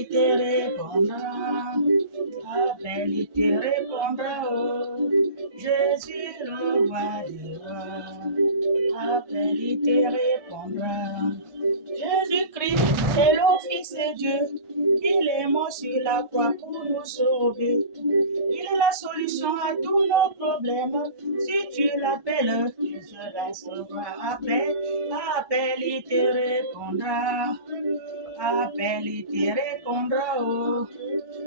il te répondra. Appelle, il te répondra. Oh, Jésus, le roi des rois. Appelle, il te répondra. Jésus-Christ est le Fils de Dieu. Il est mort sur la croix pour nous sauver. Il est la solution à tous nos problèmes. Si tu l'appelles, tu seras sauvé. Appelle, appelle, il te répondra. Appelle, il te répondra. Oh,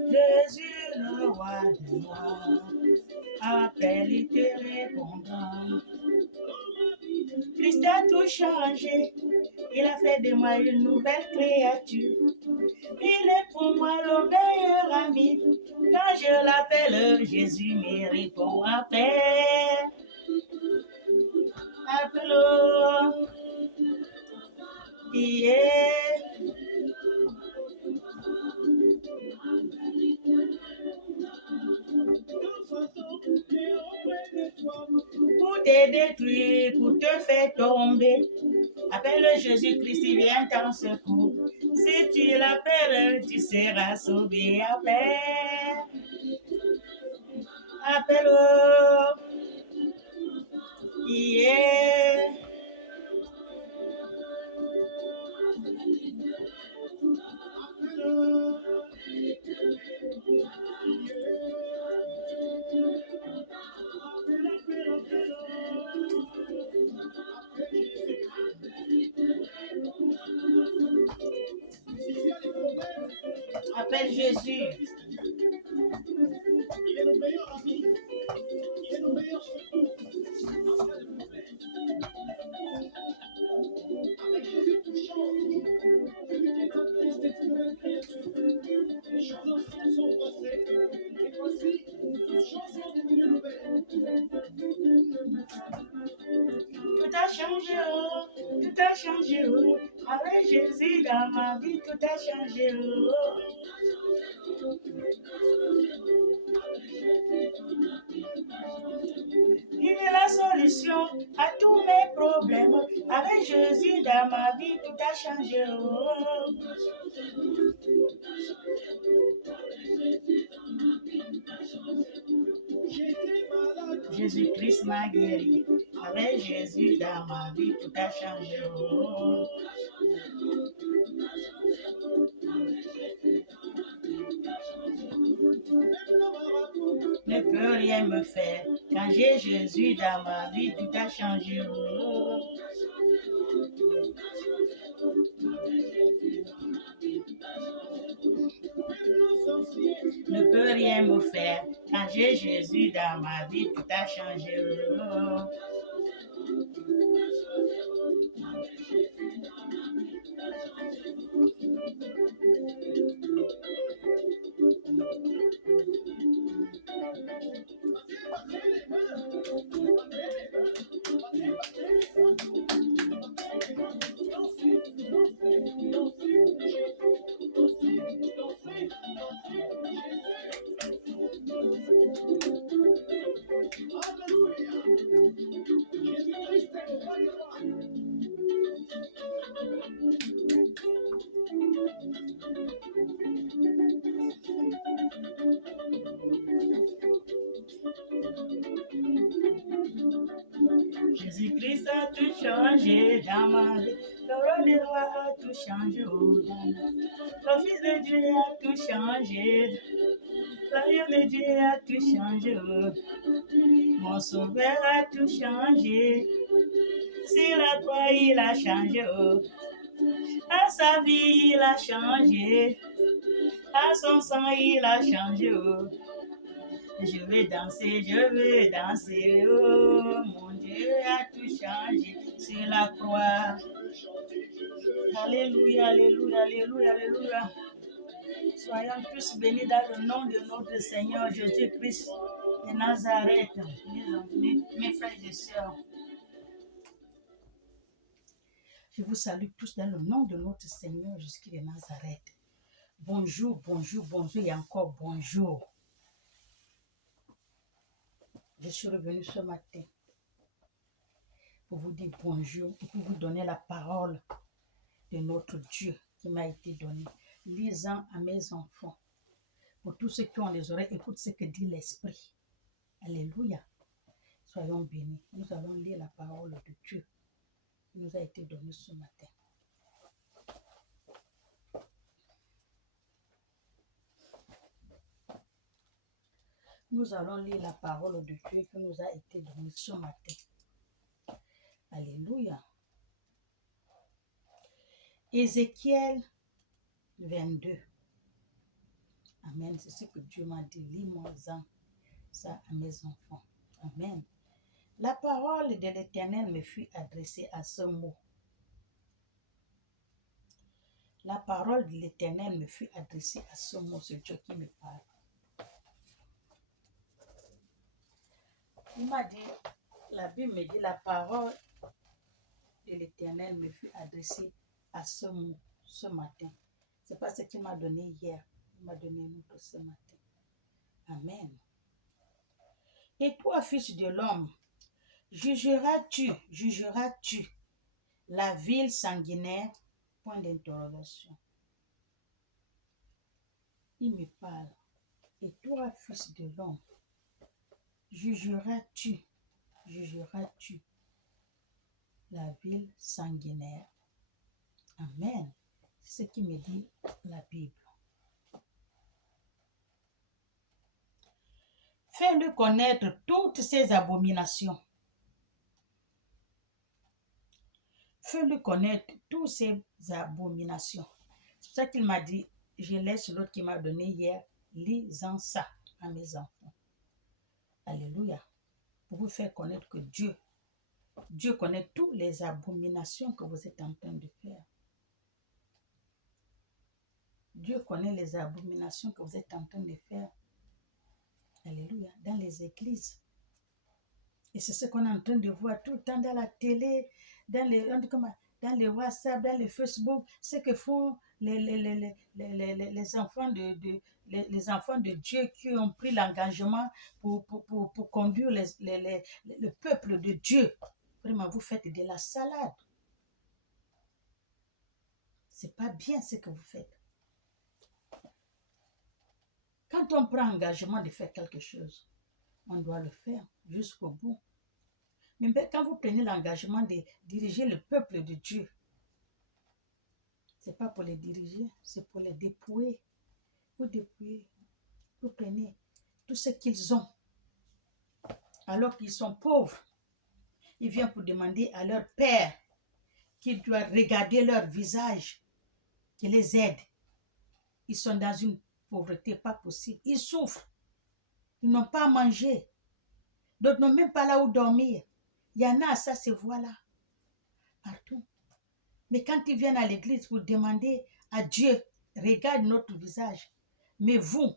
Jésus, le roi des rois. Appelle, il te répondra. Christ a tout changé. Il a fait de moi une nouvelle créature. Il est pour moi le meilleur ami. Quand je l'appelle, Jésus me répond. Appelle, appelle, yeah. Pour te détruire, pour te faire tomber, appelle Jésus-Christ, il vient t'en secours. Si tu l'appelles, tu seras sauvé. Appelle, appelle, yeah. Appelle Jésus. Il est le meilleur ami. Il est le meilleur secours. Avec Jésus, tout change. Celui qui est en Christ est une nouvelle créature. Les choses anciennes sont passées. Et voici, toutes choses sont devenues nouvelles. Tout a changé, oh. Tout a changé, oh. Avec Jésus dans ma vie, tout a changé, oh. Il est la solution à tous mes problèmes. Avec Jésus dans ma vie, tout a changé. Oh. Jésus-Christ m'a guéri. Avec Jésus dans ma vie, tout a changé. Oh. Ne peut rien me faire. Quand j'ai Jésus dans ma vie, tout a changé. Oh. Ne peut rien me faire. Quand j'ai Jésus dans ma vie, tout a changé. Oh. Jésus-Christ a tout changé dans ma vie. Le roi des rois a tout changé. Oh, le Fils de Dieu a tout changé. L'agneau de Dieu a tout changé. Oh. Mon sauveur a tout changé. Sur la croix, il a changé. Oh. À sa vie, il a changé. À son sang, il a changé. Oh. Je veux danser, oh, mon Dieu a tout changé sur la croix. Alléluia, alléluia, alléluia, alléluia. Soyons tous bénis dans le nom de notre Seigneur Jésus-Christ de Nazareth, mes frères et sœurs. Je vous salue tous dans le nom de notre Seigneur Jésus-Christ de Nazareth. Bonjour, bonjour, bonjour et encore bonjour. Je suis revenue ce matin pour vous dire bonjour et pour vous donner la parole de notre Dieu qui m'a été donnée. lisant à mes enfants. Pour tous ceux qui ont les oreilles, écoute ce que dit l'Esprit. Alléluia. Soyons bénis. Nous allons lire la parole de Dieu qui nous a été donnée ce matin. Nous allons lire la parole de Dieu qui nous a été donnée ce matin. Alléluia. Ézéchiel 22. Amen. C'est ce que Dieu m'a dit. Lis-moi-en ça à mes enfants. Amen. La parole de l'Éternel me fut adressée à ce mot. La parole de l'Éternel me fut adressée à ce mot, c'est Dieu qui me parle. Il m'a dit, la Bible me dit, la parole de l'Éternel me fut adressée à ce mot, ce matin. C'est pas ce qu'il m'a donné hier. Il m'a donné un autre ce matin. Amen. Et toi, fils de l'homme, jugeras-tu la ville sanguinaire? Point d'interrogation. Il me parle. Et toi, fils de l'homme, jugeras-tu la ville sanguinaire? Amen. C'est ce qui me dit la Bible. Fais-lui connaître toutes ses abominations. Fais-lui connaître toutes ses abominations. C'est pour ça qu'il m'a dit, je laisse l'autre qui m'a donné hier, lisant ça à mes enfants. Alléluia. Pour vous faire connaître que Dieu connaît toutes les abominations que vous êtes en train de faire. Dieu connaît les abominations que vous êtes en train de faire. Alléluia. Dans les églises. Et c'est ce qu'on est en train de voir tout le temps dans la télé, dans les WhatsApp, dans les Facebook, ce que font les enfants de Dieu qui ont pris l'engagement pour conduire le peuple de Dieu. Vraiment, vous faites de la salade. C'est pas bien ce que vous faites. Quand on prend engagement de faire quelque chose, on doit le faire jusqu'au bout. Mais quand vous prenez l'engagement de diriger le peuple de Dieu, ce n'est pas pour les diriger, c'est pour les dépouiller. Vous dépouillez, vous prenez tout ce qu'ils ont. Alors qu'ils sont pauvres, ils viennent pour demander à leur père qui doit regarder leur visage, qu'il les aide. Ils sont dans une pauvreté pas possible. Ils souffrent. Ils n'ont pas à manger. D'autres n'ont même pas là où dormir. Il y en a, ça se voit là. Partout. Mais quand ils viennent à l'église pour demander à Dieu, regarde notre visage. Mais vous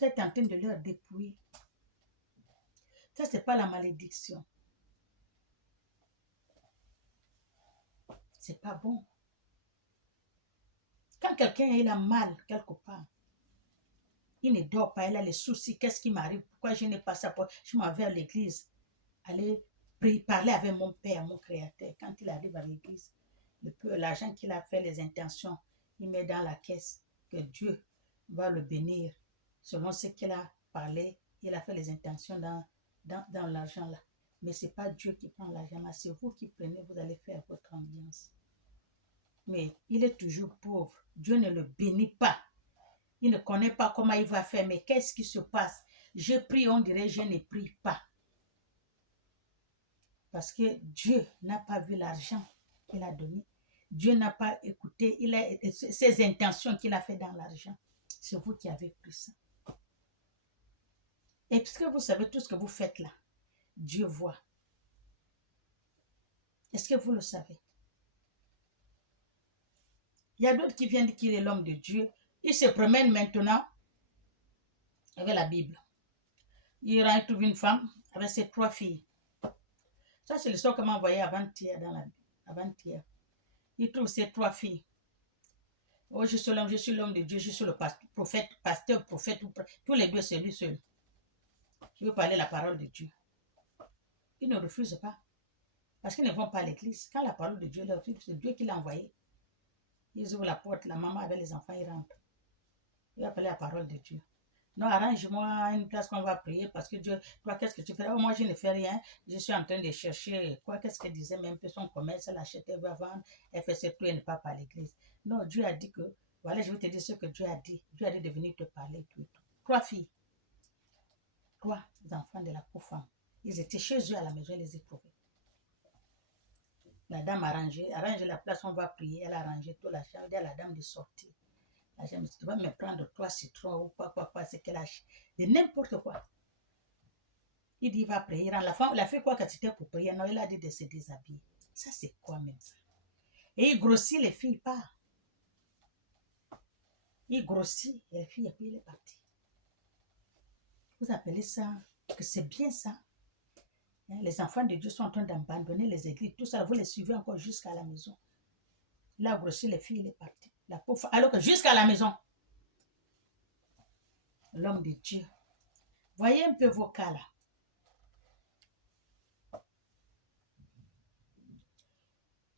êtes en train de leur dépouiller. Ça, ce n'est pas la malédiction. C'est pas bon. Quand quelqu'un a mal quelque part, il ne dort pas, il a les soucis, qu'est-ce qui m'arrive, pourquoi je n'ai pas ça, je m'en vais à l'église, aller parler avec mon Père, mon Créateur. Quand il arrive à l'église, l'argent qu'il a fait, les intentions, il met dans la caisse que Dieu va le bénir. Selon ce qu'il a parlé, il a fait les intentions dans l'argent là. Mais ce n'est pas Dieu qui prend l'argent là, c'est vous qui prenez, vous allez faire votre ambiance. Mais il est toujours pauvre. Dieu ne le bénit pas. Il ne connaît pas comment il va faire. Mais qu'est-ce qui se passe? Je prie, on dirait je ne prie pas. Parce que Dieu n'a pas vu l'argent qu'il a donné. Dieu n'a pas écouté ses intentions qu'il a fait dans l'argent. C'est vous qui avez pris ça. Et puisque vous savez tout ce que vous faites là, Dieu voit. Est-ce que vous le savez? Il y a d'autres qui viennent dire qu'il est l'homme de Dieu. Il se promène maintenant avec la Bible. Il retrouve une femme avec ses 3 filles. Ça, c'est l'histoire qu'on m'a envoyé avant-hier dans la Bible. Avant-hier. Il trouve ses 3 filles. Oh, je suis l'homme de Dieu, je suis le pasteur, prophète, tous les deux, c'est lui seul. Je veux parler la parole de Dieu. Ils ne refusent pas. Parce qu'ils ne vont pas à l'église. Quand la parole de Dieu leur refuse, c'est Dieu qui l'a envoyé. Ils ouvrent la porte, la maman avec les enfants, ils rentrent. Ils appellent la parole de Dieu. Non, arrange-moi une place qu'on va prier parce que Dieu, toi, qu'est-ce que tu fais? Oh, moi, je ne fais rien. Je suis en train de chercher. Quoi, qu'est-ce qu'elle disait? Même peu son commerce, elle achète, elle va vendre, elle fait ses tout, elle ne part pas à l'église. Non, Dieu a dit que, voilà, je vais te dire ce que Dieu a dit. Dieu a dit de venir te parler, tout et tout. 3 filles, 3 enfants de la pauvre femme. Ils étaient chez eux à la maison, ils les ont trouvés. La dame a rangé la place, on va prier. Elle a rangé toute la chambre, elle dit à la dame de sortir. La dame dit, tu vas me prendre 3 citrons ou quoi, c'est qu'elle a de n'importe quoi. Il dit, il va prier. La fille quoi que c'était pour prier. Non, il a dit de se déshabiller. Ça, c'est quoi même ça? Et il grossit les filles, pas. Il grossit les filles et puis il est parti. Vous appelez ça que c'est bien ça? Les enfants de Dieu sont en train d'abandonner les églises. Tout ça, vous les suivez encore jusqu'à la maison. Il a grossi les filles, il est parti. La pauvre, alors que jusqu'à la maison, l'homme de Dieu. Voyez un peu vos cas là.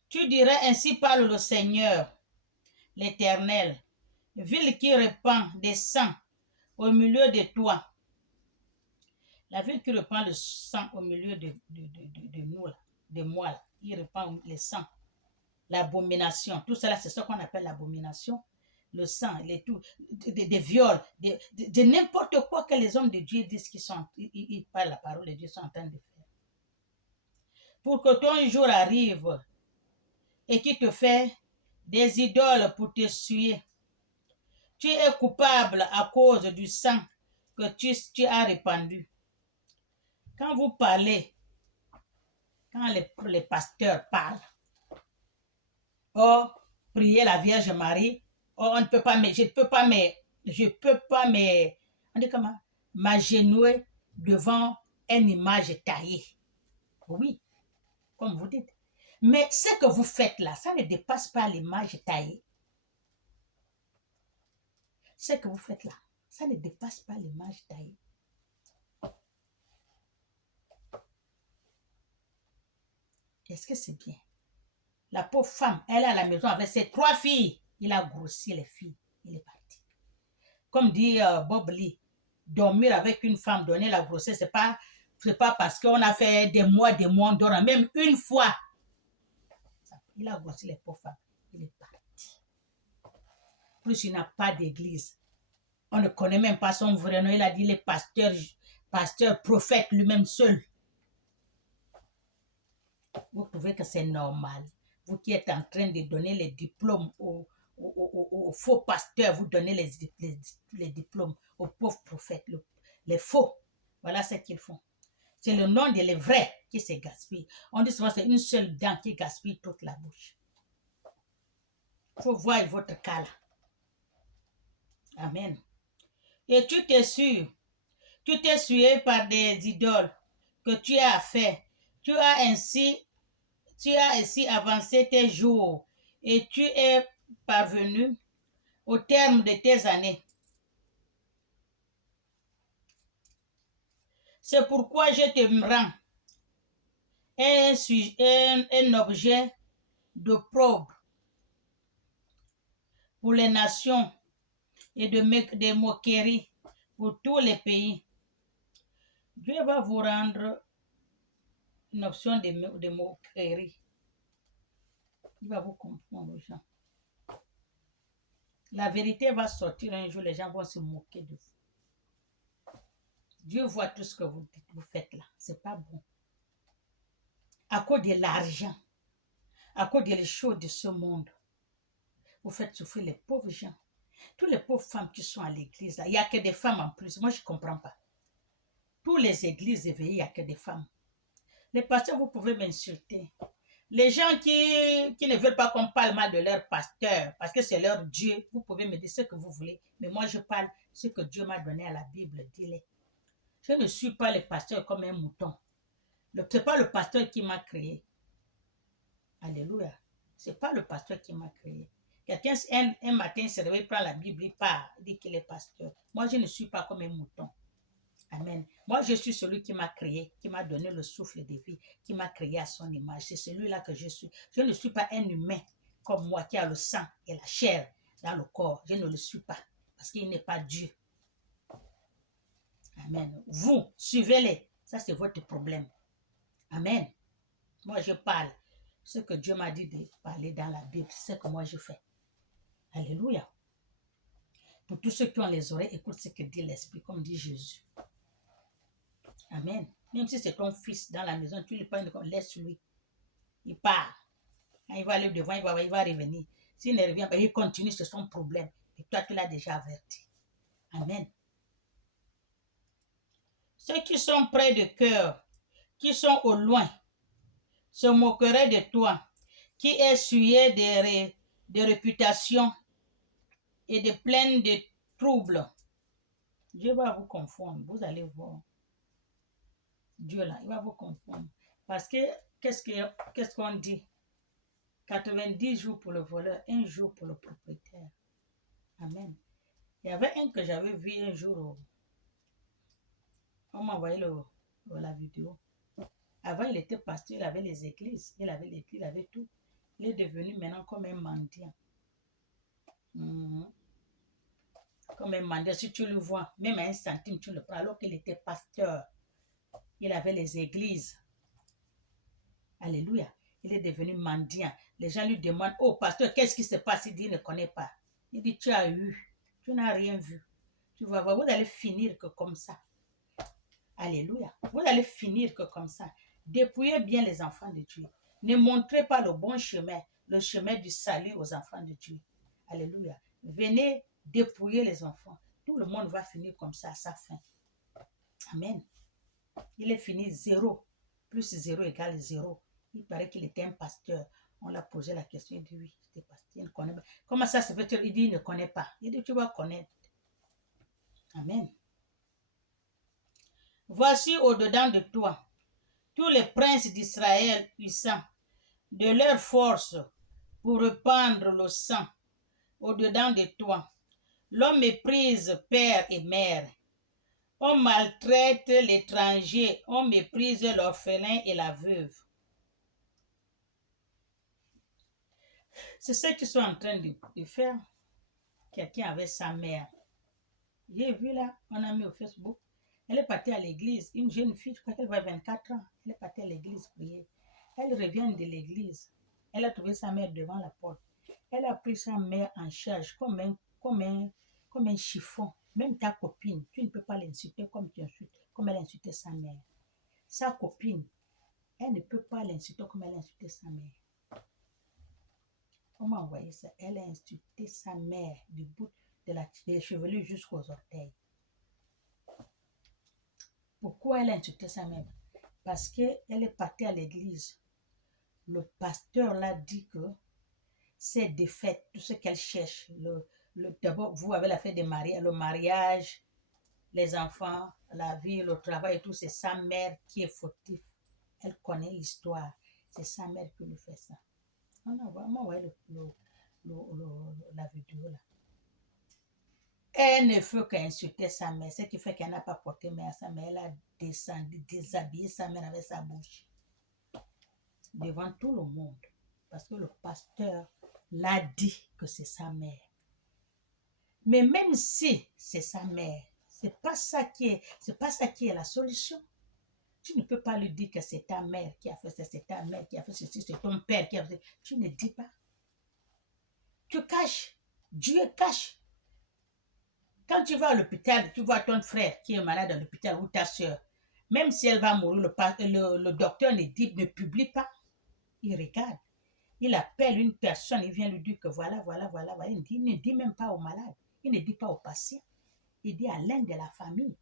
Tu dirais ainsi parle le Seigneur, l'Éternel, ville qui répand des sangs au milieu de toi. La ville qui répand le sang au milieu de nous, là, de moi, là. Il répand le sang, l'abomination. Tout cela, c'est ce qu'on appelle l'abomination. Le sang, les tout, des viols, de n'importe quoi que les hommes de Dieu disent ils parlent la parole de Dieu, sont en train de faire. Pour que ton jour arrive et qui te fait des idoles pour te suer. Tu es coupable à cause du sang que tu as répandu. Quand vous parlez, quand les pasteurs parlent, oh, prier la Vierge Marie, oh, on ne peut pas, mais je peux pas, on dit comment, m'agenouiller devant une image taillée. Oui, comme vous dites. Mais ce que vous faites là, ça ne dépasse pas l'image taillée. Ce que vous faites là, ça ne dépasse pas l'image taillée. Est-ce que c'est bien? La pauvre femme, elle est à la maison avec ses 3 filles. Il a grossi les filles. Il est parti. Comme dit Bob Lee, dormir avec une femme, donner la grossesse, c'est pas parce qu'on a fait des mois, on dort. Même une fois. Il a grossi les pauvres femmes. Il est parti. Plus il n'a pas d'église. On ne connaît même pas son vrai nom. Il a dit les pasteurs, prophètes lui-même seul. Vous trouvez que c'est normal? Vous qui êtes en train de donner les diplômes aux faux pasteurs, vous donnez les diplômes aux pauvres prophètes, les faux. Voilà ce qu'ils font. C'est le nom des vrais qui se gaspille. On dit souvent c'est une seule dent qui gaspille toute la bouche. Il faut voir votre cas là. Amen. Et tu t'es sué par des idoles que tu as fait. Tu as ainsi avancé tes jours et tu es parvenu au terme de tes années. C'est pourquoi je te rends un objet d'opprobre pour les nations et de moquerie pour tous les pays. Dieu va vous rendre une option de moquerie. Il va vous confondre aux gens. La vérité va sortir un jour, les gens vont se moquer de vous. Dieu voit tout ce que vous faites là. C'est pas bon. À cause de l'argent, à cause des choses de ce monde, vous faites souffrir les pauvres gens. Toutes les pauvres femmes qui sont à l'église, il n'y a que des femmes en plus. Moi, je ne comprends pas. Toutes les églises éveillées, il n'y a que des femmes. Les pasteurs, vous pouvez m'insulter. Les gens qui ne veulent pas qu'on parle mal de leur pasteur, parce que c'est leur Dieu, vous pouvez me dire ce que vous voulez. Mais moi, je parle ce que Dieu m'a donné à la Bible. Dis-le. Je ne suis pas le pasteur comme un mouton. Ce n'est pas le pasteur qui m'a créé. Alléluia. Ce n'est pas le pasteur qui m'a créé. Quelqu'un, un matin, se réveille, prend la Bible, il part, dit qu'il est pasteur. Moi, je ne suis pas comme un mouton. Amen. Moi, je suis celui qui m'a créé, qui m'a donné le souffle de vie, qui m'a créé à son image. C'est celui-là que je suis. Je ne suis pas un humain comme moi qui a le sang et la chair dans le corps. Je ne le suis pas parce qu'il n'est pas Dieu. Amen. Vous, suivez-les. Ça, c'est votre problème. Amen. Moi, je parle. Ce que Dieu m'a dit de parler dans la Bible, c'est ce que moi je fais. Alléluia. Pour tous ceux qui ont les oreilles, écoute ce que dit l'Esprit, comme dit Jésus. Amen. Même si c'est ton fils dans la maison, tu lui parles comme laisse-lui. Il part. Quand il va aller devant, il va revenir. S'il ne revient pas, il continue, c'est son problème. Et toi, tu l'as déjà averti. Amen. Ceux qui sont près de cœur, qui sont au loin, se moqueraient de toi, qui est souillé de réputation et de plein de troubles. Dieu va vous confondre. Vous allez voir. Dieu là, il va vous confondre. Parce que, qu'est-ce qu'on dit? 90 jours pour le voleur, 1 jour pour le propriétaire. Amen. Il y avait un que j'avais vu un jour. On m'a envoyé la vidéo. Avant, il était pasteur, il avait les églises, il avait l'église, il avait tout. Il est devenu maintenant comme un mendiant. Comme un mendiant, si tu le vois, même à 1 centime, tu le prends, alors qu'il était pasteur. Il avait les églises. Alléluia. Il est devenu mendiant. Les gens lui demandent, oh pasteur, qu'est-ce qui se passe? Il dit, il ne connaît pas. Il dit, tu as eu, tu n'as rien vu. Tu vas voir, vous allez finir que comme ça. Alléluia. Vous allez finir que comme ça. Dépouillez bien les enfants de Dieu. Ne montrez pas le bon chemin, le chemin du salut aux enfants de Dieu. Alléluia. Venez dépouiller les enfants. Tout le monde va finir comme ça à sa fin. Amen. Il est fini 0. Plus 0 égale 0. Il paraît qu'il était un pasteur. On l'a posé la question. Il dit oui, c'était pasteur. Il ne connaît pas. Comment ça se fait? Il dit il ne connaît pas. Il dit tu vas connaître. Amen. Voici au-dedans de toi tous les princes d'Israël puissants, de leur force pour répandre le sang au-dedans de toi. L'homme méprise père et mère. On maltraite l'étranger, on méprise l'orphelin et la veuve. C'est ce qu'ils sont en train de faire. Quelqu'un avec sa mère. J'ai vu là, on a mis au Facebook. Elle est partie à l'église, une jeune fille, je crois qu'elle va 24 ans. Elle est partie à l'église prier. Elle revient de l'église. Elle a trouvé sa mère devant la porte. Elle a pris sa mère en charge comme un chiffon. Même ta copine, tu ne peux pas l'insulter comme elle a insulté sa mère. Sa copine, elle ne peut pas l'insulter comme elle a insulté sa mère. On m'a envoyé ça. Elle a insulté sa mère du bout des chevelures jusqu'aux orteils. Pourquoi elle a insulté sa mère? Parce qu'elle est partie à l'église. Le pasteur l'a dit que c'est défaite, tout ce qu'elle cherche. D'abord, vous avez la fête des mariages, le mariage, les enfants, la vie, le travail et tout, c'est sa mère qui est fautive. Elle connaît l'histoire. C'est sa mère qui lui fait ça. On m'a envoyé la vidéo là. Elle ne fait qu'insulter sa mère, ce qui fait qu'elle n'a pas porté main à sa mère. Elle a descendu, déshabillé sa mère avec sa bouche. Devant tout le monde. Parce que le pasteur l'a dit que c'est sa mère. Mais même si c'est sa mère, c'est pas ça qui est la solution. Tu ne peux pas lui dire que c'est ta mère qui a fait ça, c'est ta mère qui a fait ceci, c'est ton père qui a fait ça. Tu ne dis pas. Tu caches. Dieu cache. Quand tu vas à l'hôpital, tu vois ton frère qui est malade à l'hôpital ou ta soeur, même si elle va mourir, le docteur ne publie pas. Il regarde. Il appelle une personne, il vient lui dire que voilà. Il ne dit même pas au malade. Il ne dit pas au patient. Il dit à l'un de la famille.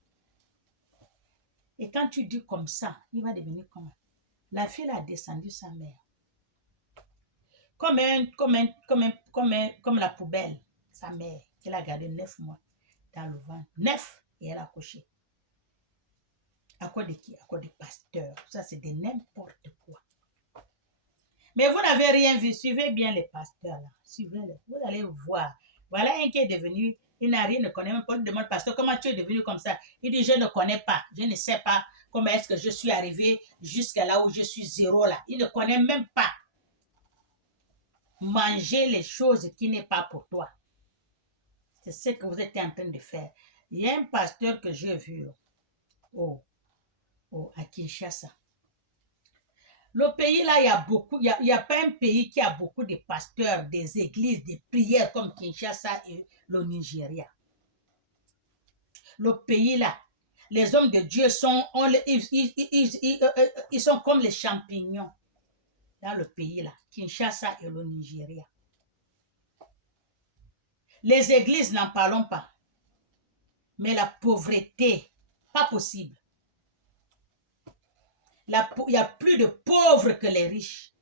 Et quand tu dis comme ça, il va devenir comment? La fille a descendu sa mère. Comme la poubelle, sa mère, qu'elle a gardé 9 mois dans le ventre. 9, et elle a accouché. À cause de qui? À cause des pasteurs. Ça, c'est de n'importe quoi. Mais vous n'avez rien vu. Suivez bien les pasteurs là. Suivez-les. Vous allez voir. Voilà un qui est devenu, il n'a rien, il ne connaît même pas. Il demande, pasteur, comment tu es devenu comme ça? Il dit, je ne connais pas. Je ne sais pas comment est-ce que je suis arrivé jusqu'à là où je suis 0 là. Il ne connaît même pas. manger les choses qui n'est pas pour toi. C'est ce que vous êtes en train de faire. Il y a un pasteur que j'ai vu à Kinshasa. Le pays là, il y a beaucoup, il y a pas un pays qui a beaucoup de pasteurs, des églises, des prières comme Kinshasa et le Nigeria. Le pays là, les hommes de Dieu sont, ils sont comme les champignons dans le pays là, Kinshasa et le Nigeria. Les églises, n'en parlons pas. Mais la pauvreté, pas possible. Il y a plus de pauvres que les riches.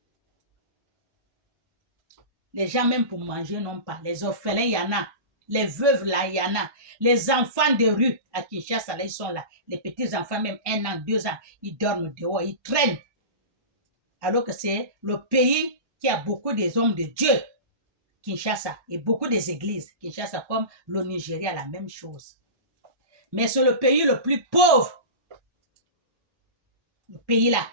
Les gens, même pour manger, n'ont pas. Les orphelins, il y en a. Les veuves, là, il y en a. Les enfants de rue à Kinshasa, là, ils sont là. Les petits enfants, même 1 an, 2 ans, ils dorment dehors, ils traînent. Alors que c'est le pays qui a beaucoup des hommes de Dieu, Kinshasa, et beaucoup des églises. Kinshasa, comme le Nigeria, la même chose. Mais c'est le pays le plus pauvre. Le pays là.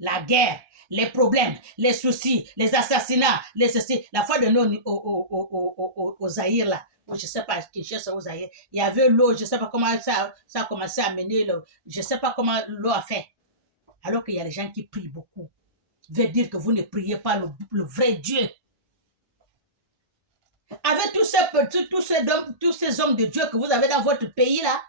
La guerre, les problèmes, les soucis, les assassinats, les ceci. La fois de nous au Zaïre là, je ne sais pas, Kinshasa au Zaïre, il y avait l'eau, je ne sais pas comment ça a commencé à mener, je ne sais pas comment l'eau a fait. Alors qu'il y a des gens qui prient beaucoup. Veut dire que vous ne priez pas le vrai Dieu. Avec tous ces hommes de Dieu que vous avez dans votre pays là,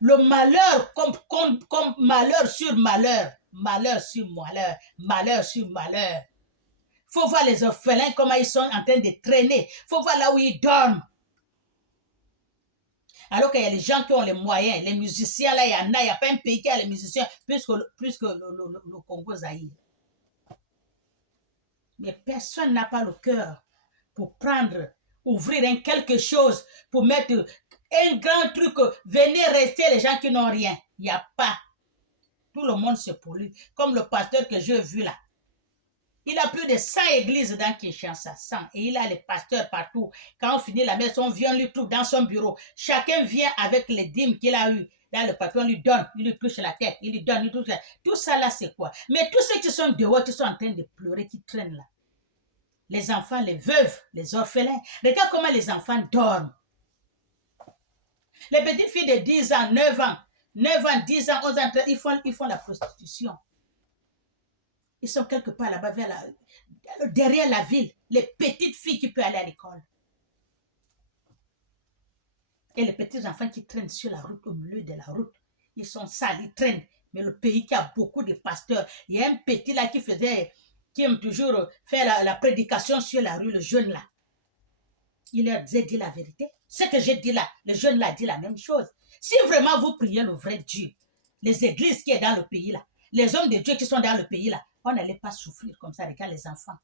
le malheur comme malheur sur malheur, malheur sur malheur, malheur sur malheur. Il faut voir les orphelins, comment ils sont en train de traîner. Il faut voir là où ils dorment. Alors qu'il y a les gens qui ont les moyens, les musiciens là, il n'y a pas un pays qui a les musiciens plus que le Congo-Zaïre. Mais personne n'a pas le cœur pour prendre, ouvrir quelque chose, pour mettre un grand truc, venez rester les gens qui n'ont rien. Il n'y a pas. Tout le monde se pollue. Comme le pasteur que j'ai vu là. Il a plus de 100 églises dans Kinshasa, 100. Et il a les pasteurs partout. Quand on finit la messe, on vient lui trouve dans son bureau. Chacun vient avec les dîmes qu'il a eues. Là, le patron lui donne, il lui touche la tête, il lui donne, il touche la tête. Tout ça là, c'est quoi? Mais tous ceux qui sont dehors, qui sont en train de pleurer, qui traînent là. Les enfants, les veuves, les orphelins. Regarde comment les enfants dorment. Les petites filles de 10 ans, 9 ans, 10 ans, 11 ans, ils font la prostitution. Ils sont quelque part là-bas, derrière la ville. Les petites filles qui peuvent aller à l'école. Et les petits enfants qui traînent sur la route, au milieu de la route. Ils sont sales, ils traînent. Mais le pays qui a beaucoup de pasteurs. Il y a un petit là qui aime toujours faire la prédication sur la rue, le jeune là. Il leur dit la vérité. Ce que j'ai dit là, le jeune là dit la même chose. Si vraiment vous priez le vrai Dieu, les églises qui sont dans le pays là, les hommes de Dieu qui sont dans le pays là, on n'allait pas souffrir comme ça. Regarde les enfants.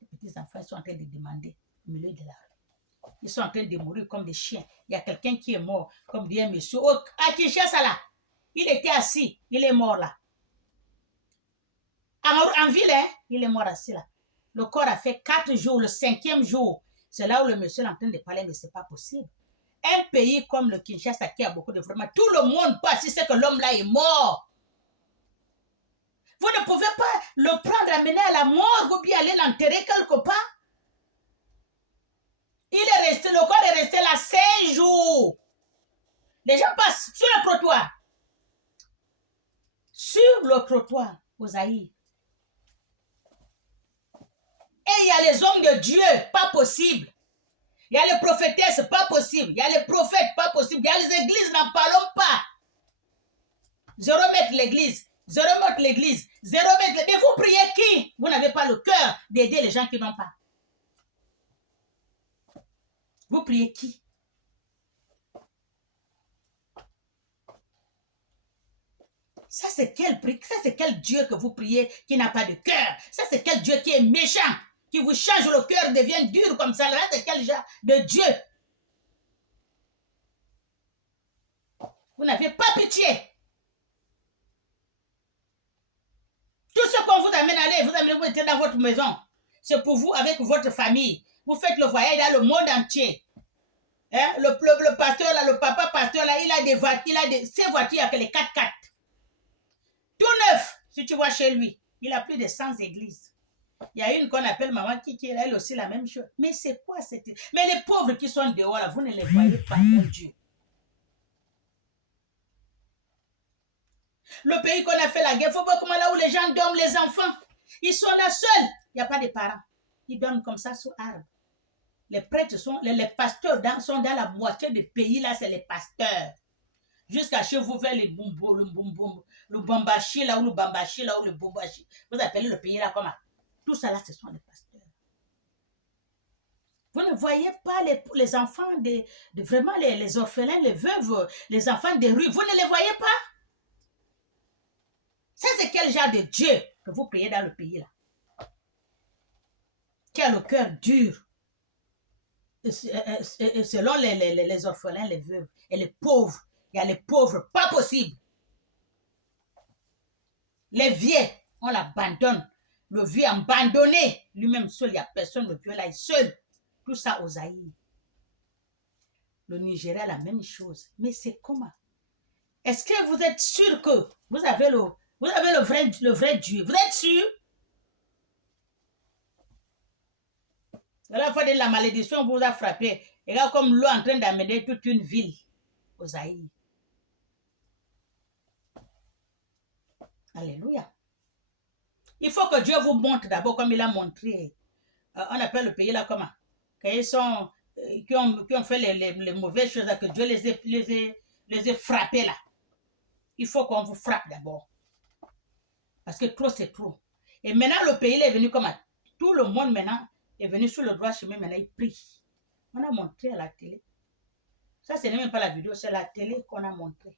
Les petits enfants, ils sont en train de demander au milieu de la rue. Ils sont en train de mourir comme des chiens. Il y a quelqu'un qui est mort, comme dit un monsieur. Oh, à Kinshasa là, il était assis, il est mort là. En ville, hein, il est mort assis là. Le corps a fait 4 jours, le 5e jour. C'est là où le monsieur est en train de parler, mais ce n'est pas possible. Un pays comme le Kinshasa qui a beaucoup de vraiment, tout le monde passe, si c'est que l'homme là est mort. Vous ne pouvez pas le prendre, amener à la morgue ou bien aller l'enterrer quelque part. Le corps est resté là 5 jours. Les gens passent sur le trottoir. Sur le trottoir, au Zaïre. Et il y a les hommes de Dieu, pas possible. Il y a les prophétesses, pas possible. Il y a les prophètes, pas possible. Il y a les églises, n'en parlons pas. 0 mètre l'église. 0 mètre l'église. 0 mètre. Mais vous priez qui? Vous n'avez pas le cœur d'aider les gens qui n'ont pas. Vous priez qui? Ça, c'est quel Dieu que vous priez qui n'a pas de cœur? Ça, c'est quel Dieu qui est méchant? Qui vous change le cœur, devient dur comme ça. Là, c'est quel genre de Dieu? Vous n'avez pas pitié. Tout ce qu'on vous amène à aller, vous êtes dans votre maison. C'est pour vous, avec votre famille. Vous faites le voyage dans le monde entier. Hein? Le pasteur, là, le papa pasteur, là, il a des voitures, ces voitures, il n'y a que les 4x4. Tout neuf, si tu vois chez lui. Il a plus de 100 églises. Il y a une qu'on appelle maman qui est elle aussi la même chose. Mais c'est quoi cette... Mais les pauvres qui sont dehors, là, vous ne les voyez pas, mon Dieu. Le pays qu'on a fait la guerre, il faut voir comment là où les gens dorment, les enfants. Ils sont là seuls. Il n'y a pas de parents. Ils dorment comme ça sous arbre. Les prêtres sont, les pasteurs sont dans la moitié des pays, là, c'est les pasteurs. Jusqu'à chez vous, vers les boumbo, le bambachi, là, ou le bambachi, là, ou le bombachi. Vous appelez le pays, là, comment? Tout ça, là, ce sont les pasteurs. Vous ne voyez pas les enfants, vraiment les orphelins, les veuves, les enfants des rues. Vous ne les voyez pas? Ça, c'est quel genre de Dieu que vous priez dans le pays, là? Qui a le cœur dur. Selon les orphelins, les veuves et les pauvres. Il y a les pauvres, pas possible. Les vieux, on l'abandonne. Le vieux abandonné, lui-même seul, il n'y a personne, le vieux là, il est seul. Tout ça aux Zaïre. Le Nigeria, la même chose. Mais c'est comment? Est-ce que vous êtes sûr que vous avez le vrai Dieu? Vous êtes sûr? À la fois de la malédiction vous a frappé. Et là, comme l'eau en train d'amener toute une ville aux Zaïre. Alléluia. Il faut que Dieu vous montre d'abord comme il a montré. On appelle le pays là comment? Quand ils sont, qui ont fait les mauvaises choses, là, que Dieu les ait frappés là. Il faut qu'on vous frappe d'abord. Parce que trop, c'est trop. Et maintenant, le pays est venu comme tout le monde maintenant est venu sur le droit chemin, maintenant il prie. On a montré à la télé. Ça, ce n'est même pas la vidéo, c'est la télé qu'on a montré.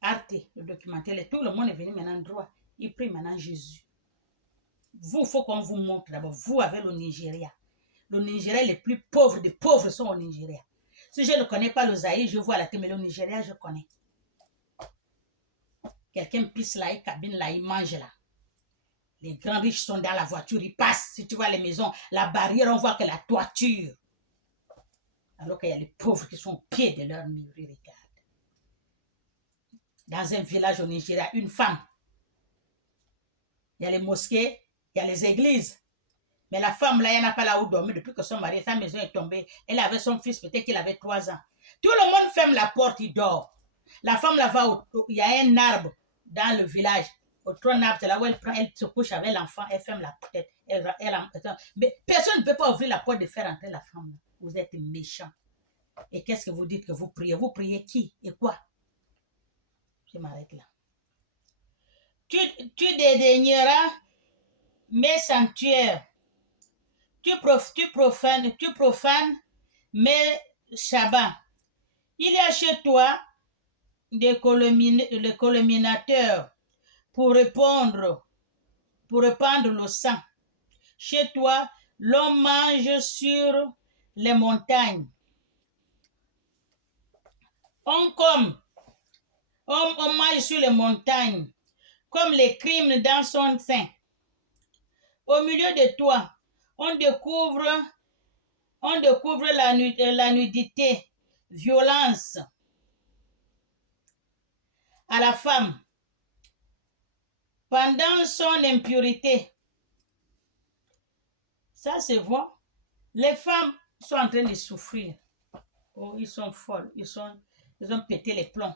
Arte, le documentaire, tout le monde est venu maintenant droit. Il prie maintenant Jésus. Vous, il faut qu'on vous montre d'abord. Vous avez le Nigeria. Le Nigeria, les plus pauvres des pauvres sont au Nigeria. Si je ne connais pas le Zaïre, je vois la télé, mais le Nigeria, je connais. Quelqu'un pisse là, il cabine là, il mange là. Les grands riches sont dans la voiture, ils passent. Si tu vois les maisons, la barrière, on voit que la toiture. Alors qu'il y a les pauvres qui sont au pied de leur mur, ils regardent. Dans un village au Nigeria, une femme. Il y a les mosquées, il y a les églises. Mais la femme, là, elle n'a pas là où dormir depuis que son mari, sa maison est tombée. Elle avait son fils, peut-être qu'il avait 3 ans. Tout le monde ferme la porte, il dort. La femme, là, il y a un arbre dans le village. Au tronc d'arbre, c'est là où elle se couche avec l'enfant, elle ferme la porte. Mais personne ne peut pas ouvrir la porte de faire entrer la femme. Vous êtes méchants. Et qu'est-ce que vous dites que vous priez? Vous priez qui et quoi? Je m'arrête là. Tu dédaigneras mes sanctuaires. Tu profanes mes sabbats. Il y a chez toi des colluminateurs pour répandre le sang. Chez toi, l'on mange sur les montagnes. On mange sur les montagnes, comme les crimes dans son sein. Au milieu de toi, on découvre la nudité, violence à la femme. Pendant son impurité, ça se voit. Les femmes sont en train de souffrir. Oh, ils sont folles, ils ont pété les plombs.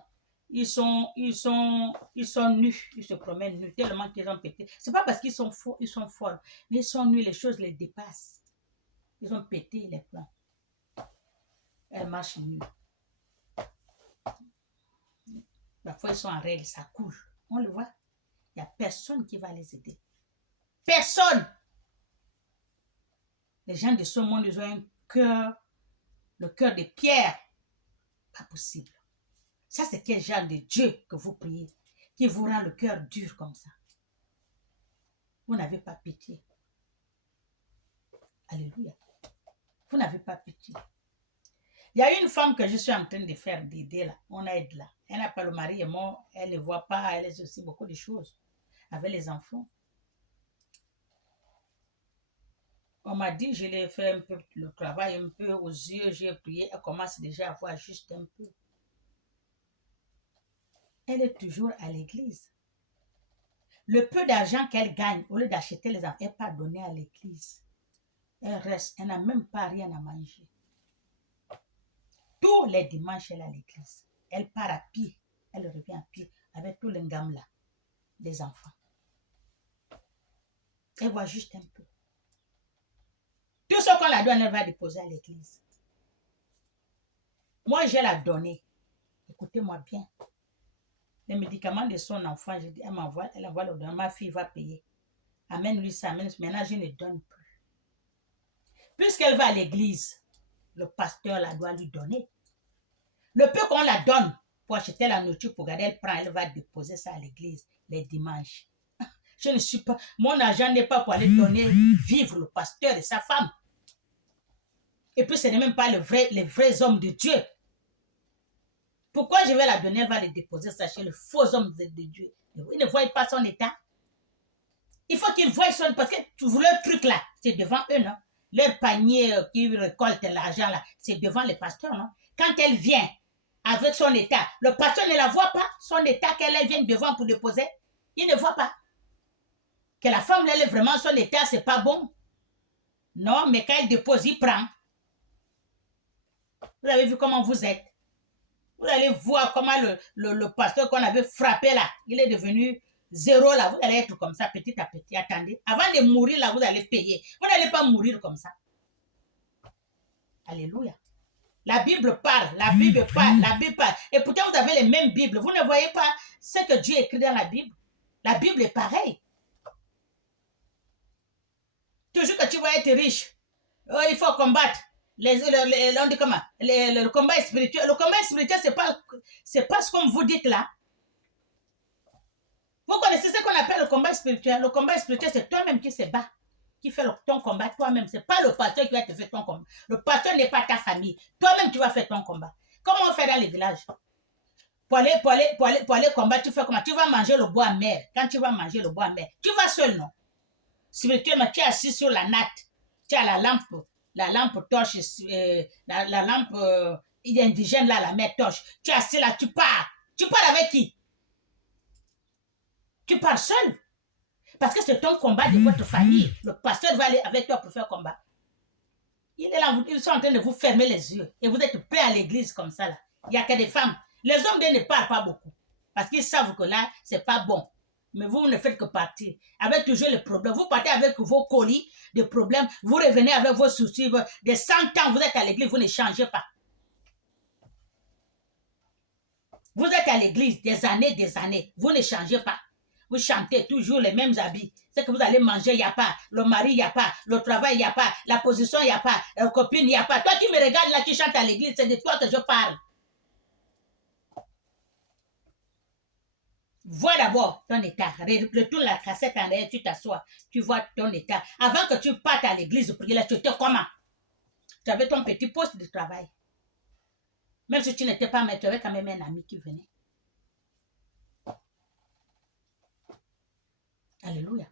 Ils sont nus, ils se promènent nus, tellement qu'ils ont pété. C'est pas parce qu'ils sont faux, ils sont folles, mais ils sont nus, les choses les dépassent. Ils ont pété les plombs. Elles marchent nues. Parfois, ils sont en règle, ça coule. On le voit. Il n'y a personne qui va les aider. Personne! Les gens de ce monde, ils ont un cœur, le cœur de pierre. Pas possible. Ça, c'est quel genre de Dieu que vous priez, qui vous rend le cœur dur comme ça? Vous n'avez pas pitié. Alléluia. Vous n'avez pas pitié. Il y a une femme que je suis en train de faire d'aider là. On aide là. Elle n'a pas le mari est mort. Elle ne voit pas. Elle a aussi beaucoup de choses avec les enfants. On m'a dit, je l'ai fait un peu le travail, un peu aux yeux. J'ai prié. Elle commence déjà à voir juste un peu. Elle est toujours à l'église. Le peu d'argent qu'elle gagne, au lieu d'acheter les enfants, elle n'est pas donnée à l'église. Elle reste, elle n'a même pas rien à manger. Tous les dimanches, elle est à l'église. Elle part à pied. Elle revient à pied avec tous les gammes là, des enfants. Elle voit juste un peu. Tout ce qu'on la donne, elle va déposer à l'église. Moi, je la donné. Écoutez-moi bien. Les médicaments de son enfant, je dis, elle envoie le don. Ma fille va payer. Amène-lui ça, amène. Maintenant, je ne donne plus. Puisqu'elle va à l'église, le pasteur la doit lui donner. Le peu qu'on la donne pour acheter la nourriture pour garder, elle prend, elle va déposer ça à l'église les dimanches. Je ne suis pas, mon argent n'est pas pour aller donner, vivre le pasteur et sa femme. Et puis ce n'est même pas les vrais hommes de Dieu. Pourquoi je vais la donner? Elle va les déposer ça chez les faux hommes de Dieu. Ils ne voient pas son état. Il faut qu'ils voient son, parce que leur truc là, c'est devant eux, non? Leur panier qui récolte l'argent là, c'est devant les pasteurs, non? Quand elle vient avec son état, le pasteur ne la voit pas, son état qu'elle vient devant pour déposer, il ne voit pas. Que la femme, elle est vraiment son état, c'est pas bon. Non, mais quand elle dépose, il prend. Vous avez vu comment vous êtes? Vous allez voir comment le pasteur qu'on avait frappé là, il est devenu zéro là. Vous allez être comme ça petit à petit. Attendez. Avant de mourir là, vous allez payer. Vous n'allez pas mourir comme ça. Alléluia. La Bible parle, la Bible parle, la Bible parle. Et pourtant, vous avez les mêmes Bibles. Vous ne voyez pas ce que Dieu écrit dans la Bible. La Bible est pareille. Toujours que tu vas être riche, oh, il faut combattre. On dit comment? Le combat spirituel. Le combat spirituel, c'est pas ce qu'on vous dit là. Vous connaissez ce qu'on appelle le combat spirituel. Le combat spirituel, c'est toi-même qui se bat, qui fait ton combat toi-même. C'est pas le pasteur qui va te faire ton combat. Le pasteur n'est pas ta famille. Toi-même, tu vas faire ton combat. Comment on fait dans les villages? Pour aller combattre, tu fais comment? Tu vas manger le bois amer. Quand tu vas manger le bois amer, tu vas seul, non? Spirituellement, tu es assis sur la natte. Tu as la lampe torche, la lampe indigène là, la mère torche. Tu es assis là, tu pars. Tu pars avec qui? Tu pars seul. Parce que c'est ton combat de votre famille. Le pasteur va aller avec toi pour faire combat. Ils sont en train de vous fermer les yeux. Et vous êtes prêts à l'église comme ça là. Il n'y a que des femmes. Les hommes ne parlent pas beaucoup. Parce qu'ils savent que là, c'est pas bon. Mais vous ne faites que partir. Avec toujours les problèmes. Vous partez avec vos colis de problèmes. Vous revenez avec vos soucis. De 100 ans, vous êtes à l'église, vous ne changez pas. Vous êtes à l'église des années. Vous ne changez pas. Vous chantez toujours les mêmes habits. C'est que vous allez manger, il n'y a pas. Le mari, il n'y a pas. Le travail, il n'y a pas. La position, il n'y a pas. La copine, il n'y a pas. Toi qui me regardes là, qui chante à l'église, c'est de toi que je parle. Vois d'abord ton état. Retourne la cassette en arrière, tu t'assois. Tu vois ton état. Avant que tu partes à l'église pour prier, tu étais comment? Tu avais ton petit poste de travail. Même si tu n'étais pas maître, tu avais quand même un ami qui venait. Alléluia.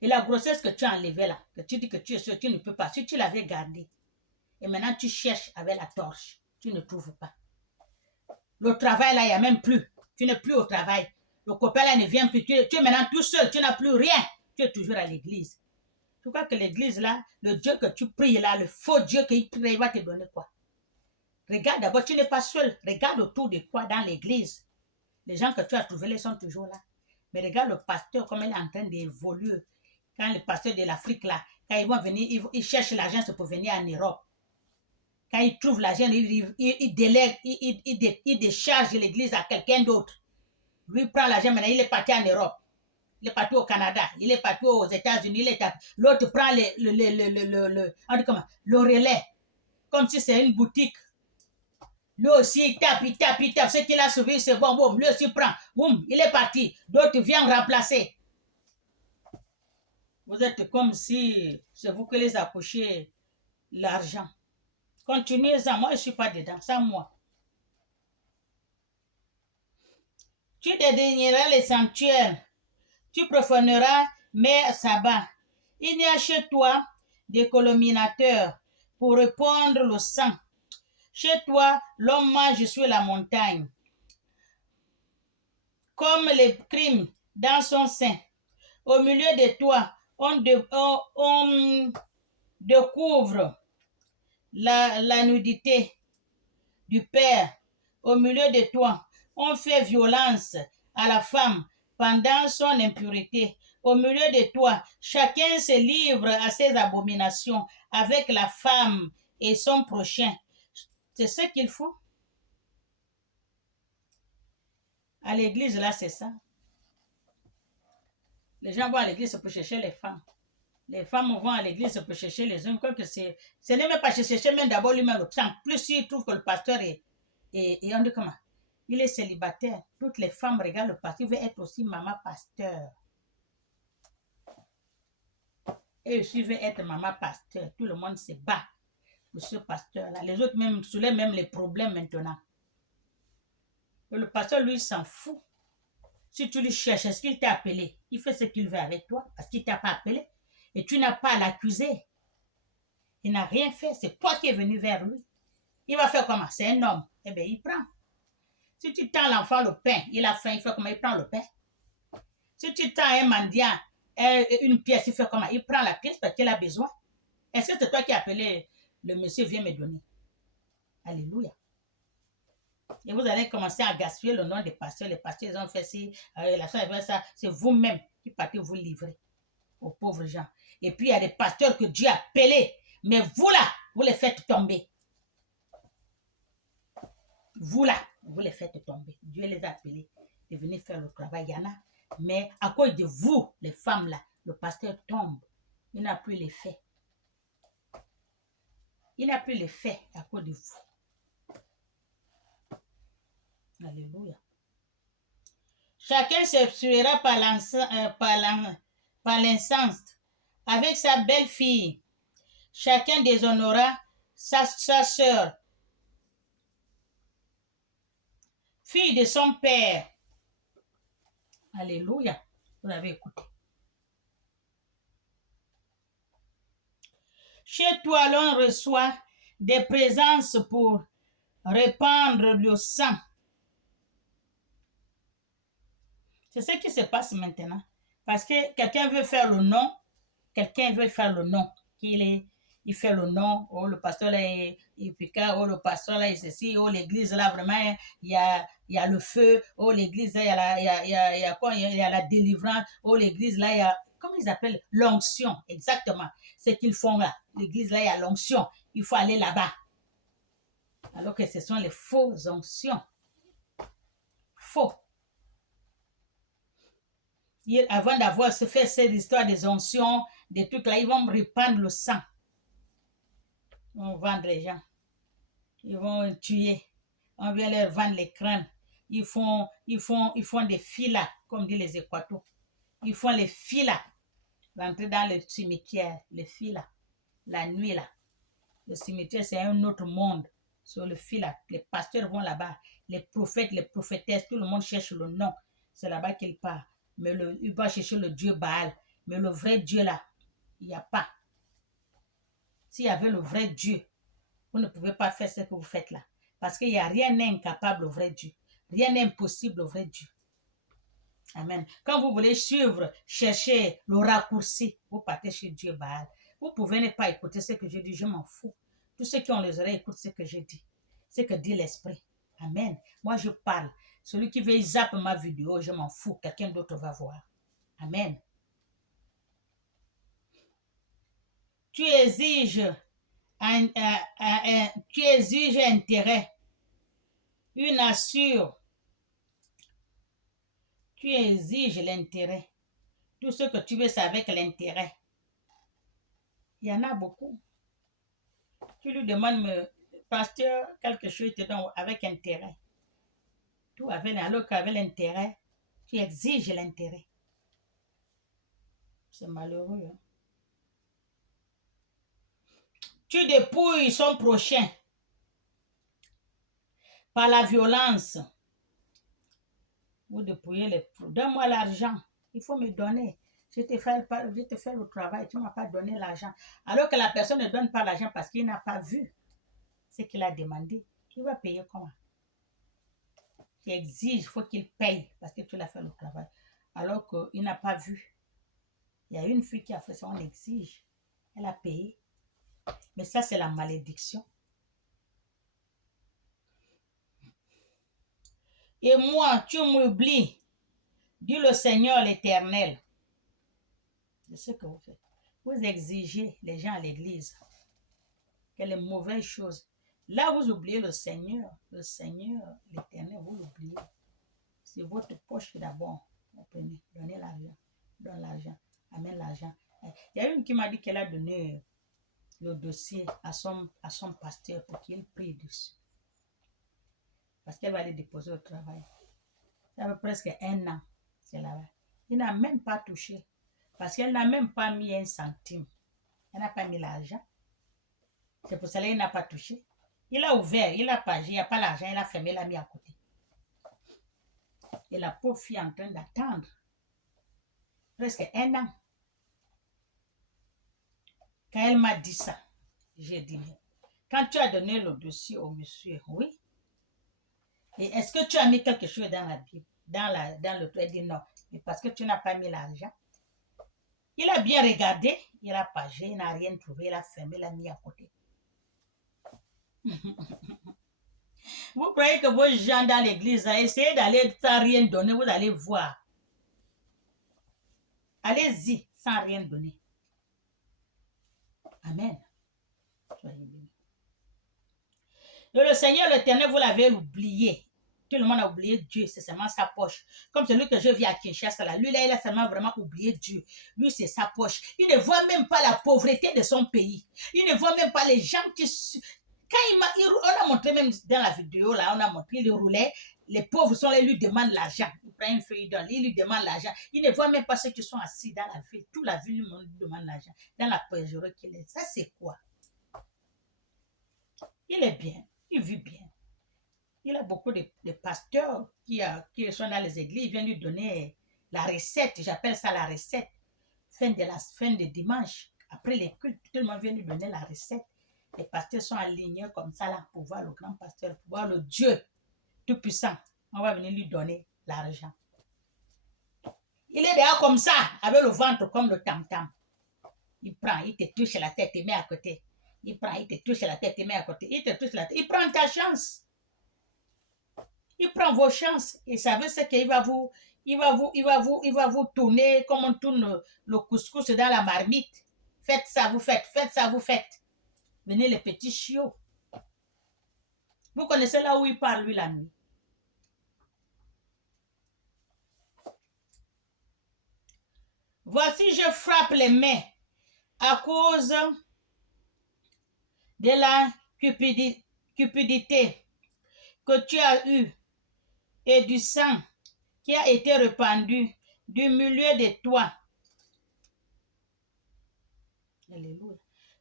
Et la grossesse que tu as enlevée là, que tu dis que tu es sûr, tu ne peux pas. Si tu l'avais gardée, et maintenant tu cherches avec la torche, tu ne trouves pas. Le travail là, il n'y a même plus. Tu n'es plus au travail. Le copain là ne vient plus. Tu es maintenant tout seul, tu n'as plus rien. Tu es toujours à l'église. Tu crois que l'église là, le Dieu que tu pries là, le faux Dieu qu'il prie va te donner quoi? Regarde d'abord, tu n'es pas seul. Regarde autour de toi dans l'église. Les gens que tu as trouvés, ils sont toujours là. Mais regarde le pasteur, comme il est en train d'évoluer. Quand les pasteurs de l'Afrique, là, quand ils vont venir, ils cherchent l'argent pour venir en Europe. Quand ils trouvent l'argent, ils délèguent, ils déchargent l'église à quelqu'un d'autre. Lui, il prend l'argent, maintenant, il est parti en Europe. Il est parti au Canada. Il est parti aux États-Unis. L'autre prend le relais. Comme si c'est une boutique. Lui aussi, il tape. Ce qu'il a sauvé, c'est bon, boum. Lui aussi prend. Boum, il est parti. D'autres viennent remplacer. Vous êtes comme si c'est vous qui les accouchez l'argent. Continuez-en. Moi, je ne suis pas dedans. Sans moi. Tu dédaigneras les sanctuaires. Tu profaneras mes sabbats. Il y a chez toi des colominateurs pour répandre le sang. Chez toi, l'homme mange sur la montagne. Comme les crimes dans son sein. Au milieu de toi, on découvre la nudité du père. Au milieu de toi, on fait violence à la femme pendant son impureté. Au milieu de toi, chacun se livre à ses abominations avec la femme et son prochain. C'est ce qu'il faut. À l'église, là, c'est ça. Les gens vont à l'église pour chercher les femmes. Les femmes vont à l'église pour chercher les hommes. Ce n'est même pas chercher, même d'abord lui-même. En plus, s'il trouve que le pasteur on dit comment? Il est célibataire. Toutes les femmes regardent le pasteur. Il veut être aussi maman pasteur. Et aussi veut être maman pasteur. Tout le monde se bat pour ce pasteur-là. Les autres même soulèvent même les problèmes maintenant. Et le pasteur, lui, s'en fout. Si tu lui cherches, est-ce qu'il t'a appelé? Il fait ce qu'il veut avec toi parce qu'il ne t'a pas appelé. Et tu n'as pas à l'accuser. Il n'a rien fait. C'est toi qui es venu vers lui. Il va faire comment? C'est un homme. Eh bien, il prend. Si tu tends l'enfant le pain, il a faim, il fait comment? Il prend le pain. Si tu tends un mendiant une pièce, il fait comment? Il prend la pièce parce qu'il a besoin. Est-ce que c'est toi qui as appelé le monsieur, viens me donner? Alléluia. Et vous allez commencer à gaspiller le nom des pasteurs. Les pasteurs, ils ont fait ci, la soeur a fait ça. C'est vous-même qui partez vous livrer aux pauvres gens. Et puis, il y a des pasteurs que Dieu a appelés. Mais vous là, vous les faites tomber. Vous là, vous les faites tomber. Dieu les a appelés de venir faire le travail. Il y en a. Mais à cause de vous, les femmes là, le pasteur tombe. Il n'a plus l'effet. Il n'a plus l'effet à cause de vous. Alléluia. Chacun s'obstruera par l'incense avec sa belle-fille. Chacun déshonora sa sœur, fille de son père. Alléluia. Vous avez écouté. Chez toi, l'on reçoit des présences pour répandre le sang. C'est ce qui se passe maintenant. Parce que quelqu'un veut faire le nom, il fait le nom, oh le pasteur là est efficace, oh le pasteur là est ceci, oh l'église là vraiment, il y a le feu, oh l'église là, il y a la délivrance, oh l'église là, il y a, comment ils appellent? L'onction, exactement. Ce qu'ils font là, l'église là, il y a l'onction, il faut aller là-bas. Alors que ce sont les fausses onctions. Faux. Avant d'avoir fait cette histoire des onctions, des trucs là, ils vont répandre le sang. Ils vont vendre les gens. Ils vont tuer. On vient leur vendre les crânes. Ils font des filas, comme disent les Équatos. Ils font les filas. Rentrer dans le cimetière, les filas. La nuit là. Le cimetière, c'est un autre monde. Sur le filas. Les pasteurs vont là-bas. Les prophètes, les prophétesses, tout le monde cherche le nom. C'est là-bas qu'ils partent. Mais il va chercher le Dieu Baal. Mais le vrai Dieu là, il n'y a pas. S'il y avait le vrai Dieu, vous ne pouvez pas faire ce que vous faites là. Parce qu'il n'y a rien d'incapable au vrai Dieu. Rien d'impossible au vrai Dieu. Amen. Quand vous voulez suivre, chercher le raccourci, vous partez chez Dieu Baal. Vous pouvez ne pas écouter ce que je dis, je m'en fous. Tous ceux qui ont les oreilles écoutent ce que je dis. Ce que dit l'esprit. Amen. Moi je parle. Celui qui veut zapper ma vidéo, je m'en fous. Quelqu'un d'autre va voir. Amen. Tu exiges intérêt. Une assure. Tu exiges l'intérêt. Tout ce que tu veux, c'est avec l'intérêt. Il y en a beaucoup. Tu lui demandes, pasteur, quelque chose, te donne avec intérêt. Tout avec, alors qu'avec l'intérêt, tu exiges l'intérêt. C'est malheureux. Hein? Tu dépouilles son prochain par la violence. Vous dépouillez les... Donne-moi l'argent. Il faut me donner. Je te fais le travail. Tu ne m'as pas donné l'argent. Alors que la personne ne donne pas l'argent parce qu'il n'a pas vu ce qu'il a demandé. Il va payer comment? Tu exiges, il faut qu'il paye parce que tu l'as fait le travail. alors qu'il n'a pas vu. Il y a une fille qui a fait ça, on exige. Elle a payé. Mais ça, c'est la malédiction. Et moi, tu m'oublies, dit le Seigneur l'Éternel. C'est ce que vous faites. Vous exigez les gens à l'église. Quelle mauvaise chose. Là, vous oubliez le Seigneur, l'Éternel, vous l'oubliez. C'est votre poche d'abord. Vous prenez, donnez l'argent, donne l'argent, amène l'argent. Il y a une qui m'a dit qu'elle a donné le dossier à son pasteur pour qu'il prie dessus. Parce qu'elle va aller déposer au travail. Ça fait presque 1 an, c'est là-bas. Il n'a même pas touché. Parce qu'elle n'a même pas mis 1 centime. Elle n'a pas mis l'argent. C'est pour cela qu'il n'a pas touché. Il a ouvert, il n'a pas, il n'y a pas l'argent, il a fermé, il l'a mis à côté. Et la pauvre fille est en train d'attendre. Presque 1 an. Quand elle m'a dit ça, j'ai dit, mais quand tu as donné le dossier au monsieur, oui. Et est-ce que tu as mis quelque chose dans la Bible, dans le truc? Elle dit non. Mais parce que tu n'as pas mis l'argent. Il a bien regardé, il a pagé, il n'a rien trouvé, il a fermé, il a mis à côté. Vous croyez que vos gens dans l'église, essayez d'aller sans rien donner, vous allez voir. Allez-y sans rien donner. Amen. Soyez bénis. Et le Seigneur l'Éternel, vous l'avez oublié. Tout le monde a oublié Dieu, c'est seulement sa poche. Comme celui que je vis à Kinshasa, là, lui, là, il a seulement vraiment oublié Dieu. Lui, c'est sa poche. Il ne voit même pas la pauvreté de son pays. Il ne voit même pas les gens qui... Quand on a montré même dans la vidéo, là, on a montré, il roulait, les pauvres sont là, ils lui demandent l'argent. Il prend une feuille d'or, il lui demande l'argent. Il ne voit même pas ceux qui sont assis dans la ville. Toute la ville lui demande l'argent. Dans la pauvreté qu'il est. Ça, c'est quoi? Il est bien, il vit bien. Il a beaucoup de pasteurs qui sont dans les églises, ils viennent lui donner la recette, j'appelle ça la recette. Fin de dimanche, après les cultes, tout le monde vient lui donner la recette. Les pasteurs sont alignés comme ça là pour voir le grand pasteur, pour voir le Dieu tout-puissant. On va venir lui donner l'argent. Il est déjà comme ça, avec le ventre comme le tam-tam. Il prend, il te touche la tête, il met à côté. Il prend, il te touche la tête, il met à côté. Il te touche la tête, il prend ta chance. Il prend vos chances. Et ça veut dire qu'il va vous tourner comme on tourne le couscous dans la marmite. Faites ça, vous faites. Faites ça, vous faites. Venez les petits chiots. Vous connaissez là où il parle, lui, la nuit. Voici, je frappe les mains à cause de la cupidité que tu as eue et du sang qui a été répandu du milieu de toi. Alléluia.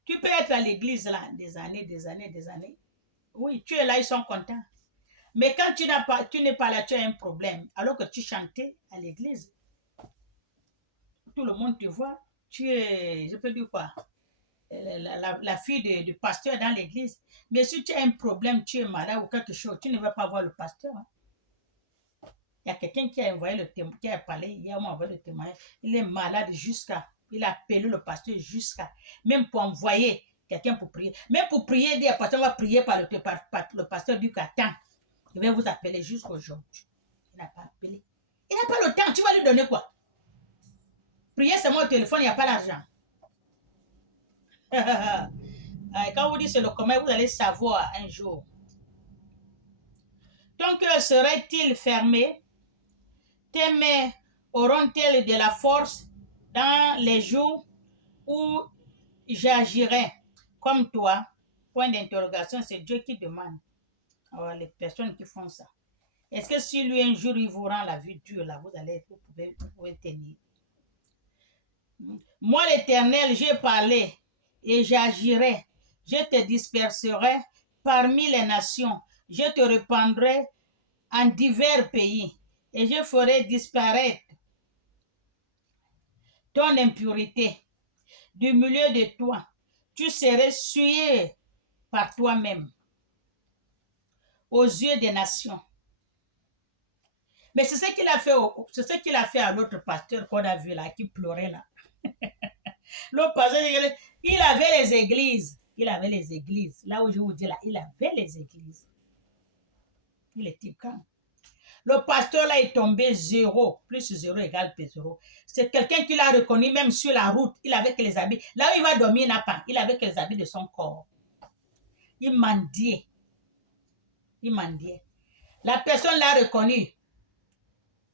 Tu peux être à l'église là des années. Oui, tu es là, ils sont contents. Mais quand tu n'es pas là, tu as un problème. Alors que tu chantais à l'église, tout le monde te voit. Tu es, je peux dire quoi, la fille du pasteur dans l'église. Mais si tu as un problème, tu es malade ou quelque chose, tu ne vas pas voir le pasteur. Hein. Il y a quelqu'un qui a envoyé qui a parlé, hier on m'a envoyé le témoignage. Il est malade il a appelé le pasteur même pour envoyer quelqu'un pour prier. Même pour prier, le pasteur va prier par le pasteur du attends. Il va vous appeler jusqu'aujourd'hui. Il n'a pas appelé. Il n'a pas le temps, tu vas lui donner quoi? Prier seulement au téléphone, il n'y a pas l'argent. Quand vous dites c'est le commun, vous allez savoir un jour. Ton cœur serait-il fermé? Tes mains auront-elles de la force dans les jours où j'agirai comme toi? Point d'interrogation, c'est Dieu qui demande. Alors, les personnes qui font ça. Est-ce que si lui un jour il vous rend la vie dure, là, vous pouvez tenir? Moi l'Éternel, j'ai parlé et j'agirai. Je te disperserai parmi les nations. Je te répandrai en divers pays et je ferai disparaître ton impureté du milieu de toi. Tu serais souillé par toi-même aux yeux des nations. Mais c'est ce qu'il a fait, c'est ce qu'il a fait à l'autre pasteur qu'on a vu là, qui pleurait là. L'autre pasteur, il avait les églises. Il avait les églises. Là où je vous dis là, il avait les églises. Il était calme. Le pasteur là est tombé 0. Plus 0 égale P0. C'est quelqu'un qui l'a reconnu même sur la route. Il avait que les habits. Là où il va dormir, il n'a pas. Il avait que les habits de son corps. Il mendiait. Il mendiait. La personne l'a reconnu.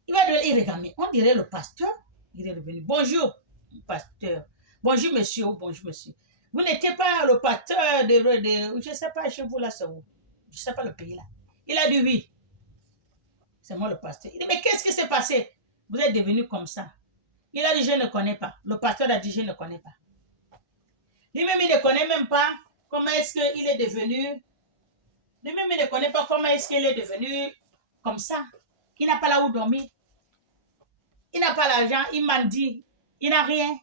Il regarder. On dirait le pasteur. Il est revenu. Bonjour, pasteur. Bonjour, monsieur. Bonjour, monsieur. Vous n'étiez pas le pasteur de je ne sais pas chez vous là, c'est où? Je ne sais pas le pays là. Il a dit oui. C'est moi le pasteur. Il dit, mais qu'est-ce qui s'est passé? Vous êtes devenu comme ça. Il a dit, je ne connais pas. Le pasteur a dit, je ne connais pas. Lui-même, il ne connaît même pas comment est-ce qu'il est devenu. Lui-même, il ne connaît pas comment est-ce qu'il est devenu comme ça. Il n'a pas là où dormir. Il n'a pas l'argent, il mendie. Il n'a rien.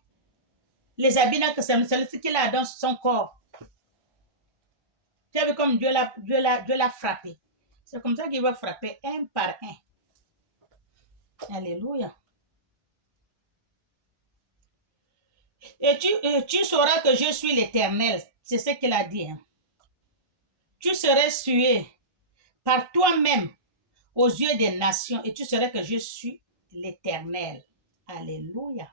Les habits, c'est ce qu'il a dans son corps. Tu as vu comme Dieu l'a frappé. C'est comme ça qu'il va frapper un par un. Alléluia. Et tu sauras que je suis l'Éternel. C'est ce qu'il a dit. Hein. Tu serais sué par toi-même aux yeux des nations et tu sauras que je suis l'Éternel. Alléluia.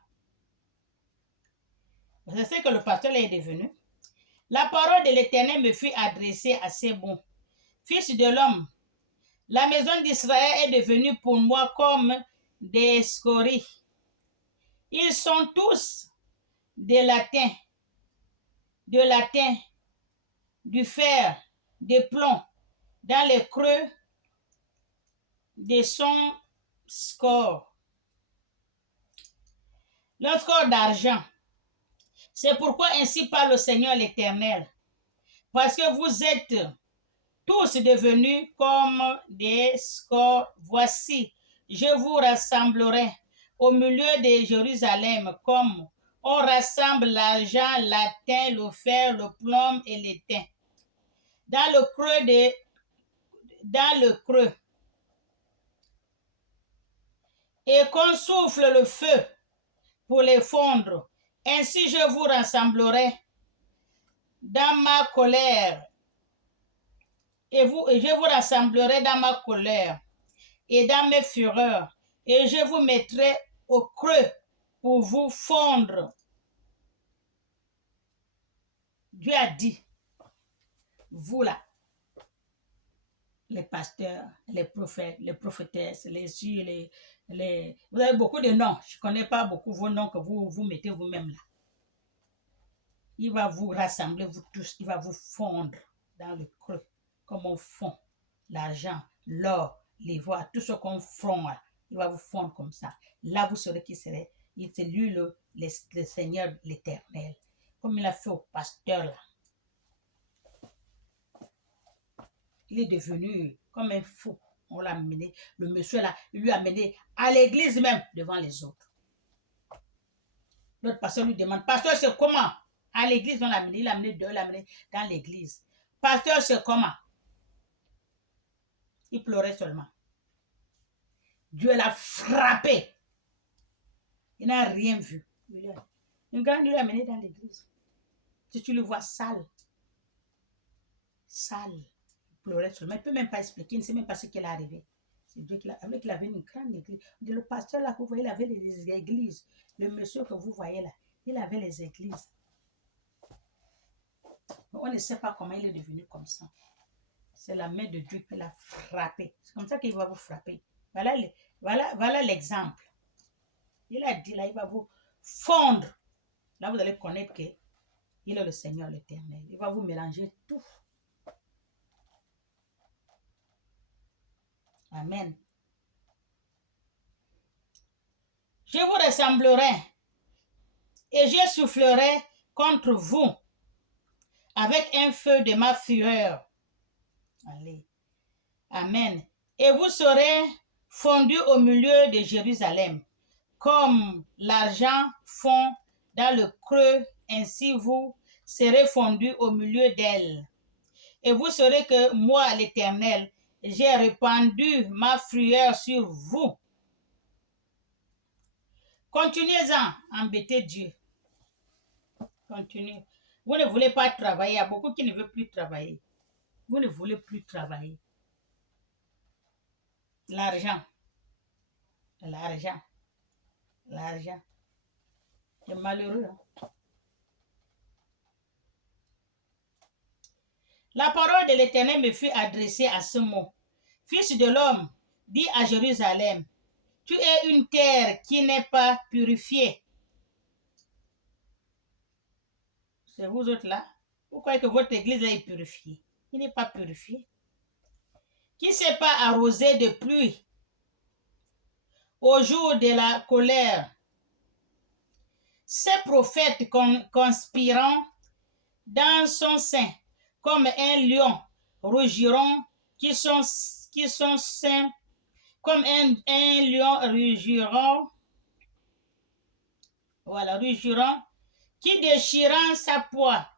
C'est ce que le pasteur est devenu. La parole de l'Éternel me fut adressée à ces bons. Fils de l'homme, la maison d'Israël est devenue pour moi comme des scories. Ils sont tous des latins, du fer, des plombs, dans les creux de son score. Le score d'argent. C'est pourquoi ainsi parle le Seigneur l'Éternel. Parce que vous êtes tous devenus comme des scores. Voici, je vous rassemblerai au milieu de Jérusalem comme on rassemble l'argent, latin, le fer, le plomb et l'étain. Dans le creux. Et qu'on souffle le feu pour les fondre. Ainsi je vous rassemblerai dans ma colère. Et je vous rassemblerai dans ma colère et dans mes fureurs. Et je vous mettrai au creux pour vous fondre. Dieu a dit, vous là, les pasteurs, les prophètes, les prophétesses, les cieux, vous avez beaucoup de noms. Je ne connais pas beaucoup vos noms que vous mettez vous-même là. Il va vous rassembler, vous tous, il va vous fondre dans le creux, comme on fond l'argent, l'or, l'ivoire, tout ce qu'on fond, là, il va vous fondre comme ça. Là, vous saurez qui serait. C'est lui le Seigneur, l'Éternel. Comme il a fait au pasteur là. Il est devenu comme un fou. On l'a amené, le monsieur là, il lui a amené à l'église même, devant les autres. L'autre pasteur lui demande, pasteur, c'est comment? À l'église, on l'a amené, il l'a amené dans l'église. Pasteur, c'est comment? Il pleurait seulement. Dieu l'a frappé. Il n'a rien vu. Une grande lui l'a amené dans l'église. Si tu le vois sale, il pleurait seulement. Il ne peut même pas expliquer, il ne sait même pas ce qui est arrivé. C'est Dieu qui il avait une grande église. Le pasteur là que vous voyez, il avait les églises. Le monsieur que vous voyez là, il avait les églises. Mais on ne sait pas comment il est devenu comme ça. C'est la main de Dieu qui l'a frappé. C'est comme ça qu'il va vous frapper. Voilà l'exemple. Il a dit là, il va vous fondre. Là, vous allez connaître qu'il est le Seigneur l'Éternel. Il va vous mélanger tout. Amen. Je vous ressemblerai et je soufflerai contre vous avec un feu de ma fureur. Allez. Amen. Et vous serez fondus au milieu de Jérusalem, comme l'argent fond dans le creux, ainsi vous serez fondus au milieu d'elle. Et vous saurez que moi, l'Éternel, j'ai répandu ma frayeur sur vous. Continuez-en à embêter Dieu. Continuez. Vous ne voulez pas travailler. Il y a beaucoup qui ne veulent plus travailler. Vous ne voulez plus travailler. L'argent. L'argent. L'argent. C'est malheureux. Hein? La parole de l'Éternel me fut adressée à ce mot. Fils de l'homme, dis à Jérusalem, tu es une terre qui n'est pas purifiée. C'est vous autres là. Vous croyez que votre église est purifiée? Il n'est pas purifié. Qui ne s'est pas arrosé de pluie au jour de la colère. Ces prophètes conspirant dans son sein, comme un lion, rugiront, qui sont saints, comme un lion rugiront, voilà, rugiront, qui déchirant sa proie,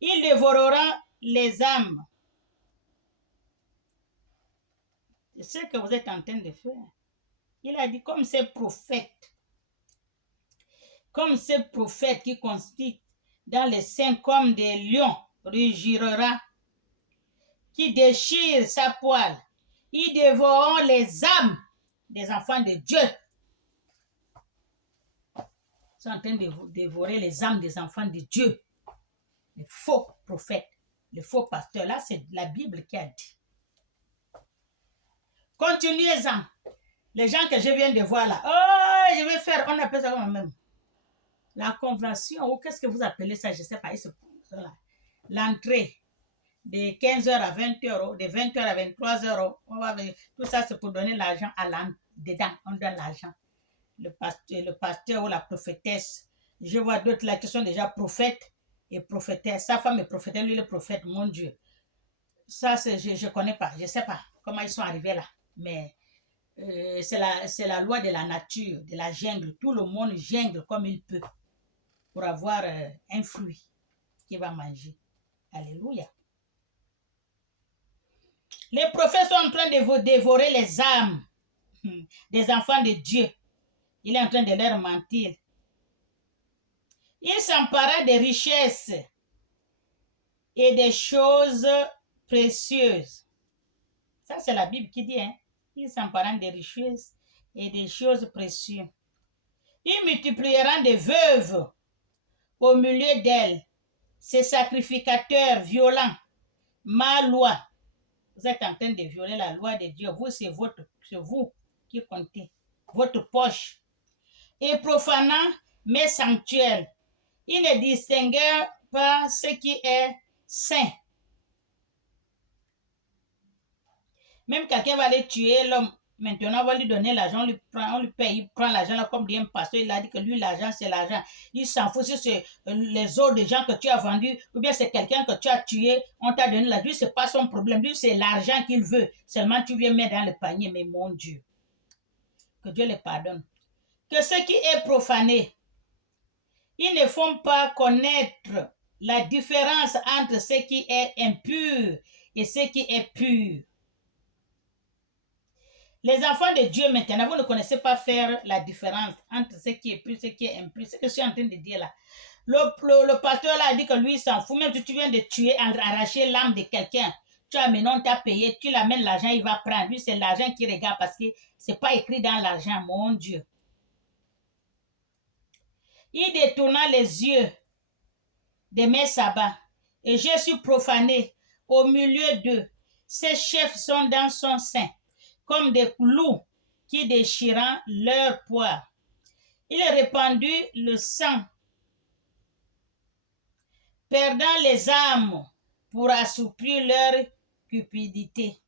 il dévorera les âmes. C'est ce que vous êtes en train de faire. Il a dit comme ces prophètes qui conspirent dans les seins comme des lions, rugirera, qui déchirent sa poêle, ils dévoreront les âmes des enfants de Dieu. Ils sont en train de dévorer les âmes des enfants de Dieu. Les faux prophètes, les faux pasteurs. Là, c'est la Bible qui a dit. Continuez-en. Les gens que je viens de voir là, oh, je vais faire, on appelle ça même la conversion, ou qu'est-ce que vous appelez ça, je ne sais pas, l'entrée de 15h à 20h, de 20h à 23h, tout ça c'est pour donner l'argent à dedans, on donne l'argent. Le pasteur ou la prophétesse, je vois d'autres là qui sont déjà prophètes et prophétesses, sa femme est prophétesse, lui le prophète, mon Dieu. Ça, je ne connais pas, je ne sais pas comment ils sont arrivés là, mais c'est la loi de la nature, de la jungle. Tout le monde jungle comme il peut pour avoir un fruit qu'il va manger. Alléluia. Les prophètes sont en train de dévorer les âmes des enfants de Dieu. Il est en train de leur mentir. Il s'empara des richesses et des choses précieuses. Ça, c'est la Bible qui dit, hein. Ils s'emparent des richesses et des choses précieuses. Ils multiplieront des veuves au milieu d'elles, ces sacrificateurs violents, ma loi. Vous êtes en train de violer la loi de Dieu. Vous, c'est vous qui comptez, votre poche. Et profanant mes sanctuaires, ils ne distinguent pas ce qui est saint. Même quelqu'un va aller tuer l'homme. Maintenant, on va lui donner l'argent, on lui paye, il prend l'argent là comme dit un pasteur, il a dit que lui, l'argent, c'est l'argent. Il s'en fout si c'est les autres des gens que tu as vendus, ou bien c'est quelqu'un que tu as tué, on t'a donné l'argent, lui, c'est pas son problème, lui, c'est l'argent qu'il veut. Seulement, tu viens mettre dans le panier, mais mon Dieu, que Dieu les pardonne. Que ce qui est profané, ils ne font pas connaître la différence entre ce qui est impur et ce qui est pur. Les enfants de Dieu maintenant, vous ne connaissez pas faire la différence entre ce qui est pur et ce qui est impur. C'est ce que je suis en train de dire là. Le pasteur là a dit que lui il s'en fout. Même si tu viens de tuer, arracher l'âme de quelqu'un, tu as maintenant, on t'a payé, tu l'amènes l'argent, il va prendre. Lui, c'est l'argent qui regarde parce que ce n'est pas écrit dans l'argent, mon Dieu. Il détourna les yeux de mes sabbats et je suis profané au milieu d'eux. Ses chefs sont dans son sein, comme des loups qui déchirant leur poids. Il a répandu le sang, perdant les âmes pour assouplir leur cupidité.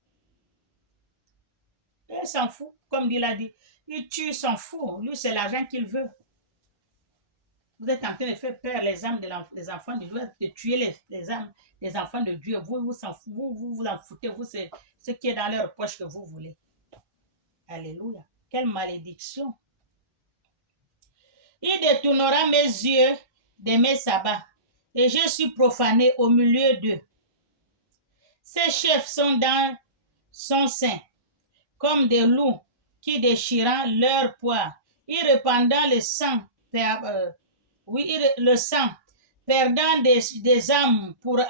Il s'en fout, comme il a dit. Il tue, s'en fout. Lui, c'est l'argent qu'il veut. Vous êtes en train de faire peur les âmes des enfants de Dieu, de tuer les âmes des enfants de Dieu. Vous en foutez. Vous, c'est ce qui est dans leur poche que vous voulez. Alléluia. Quelle malédiction. Il détournera mes yeux de mes sabbats et je suis profané au milieu d'eux. Ces chefs sont dans sont saints, comme des loups qui déchirant leur poids, y répandant le sang, le sang, perdant des âmes pour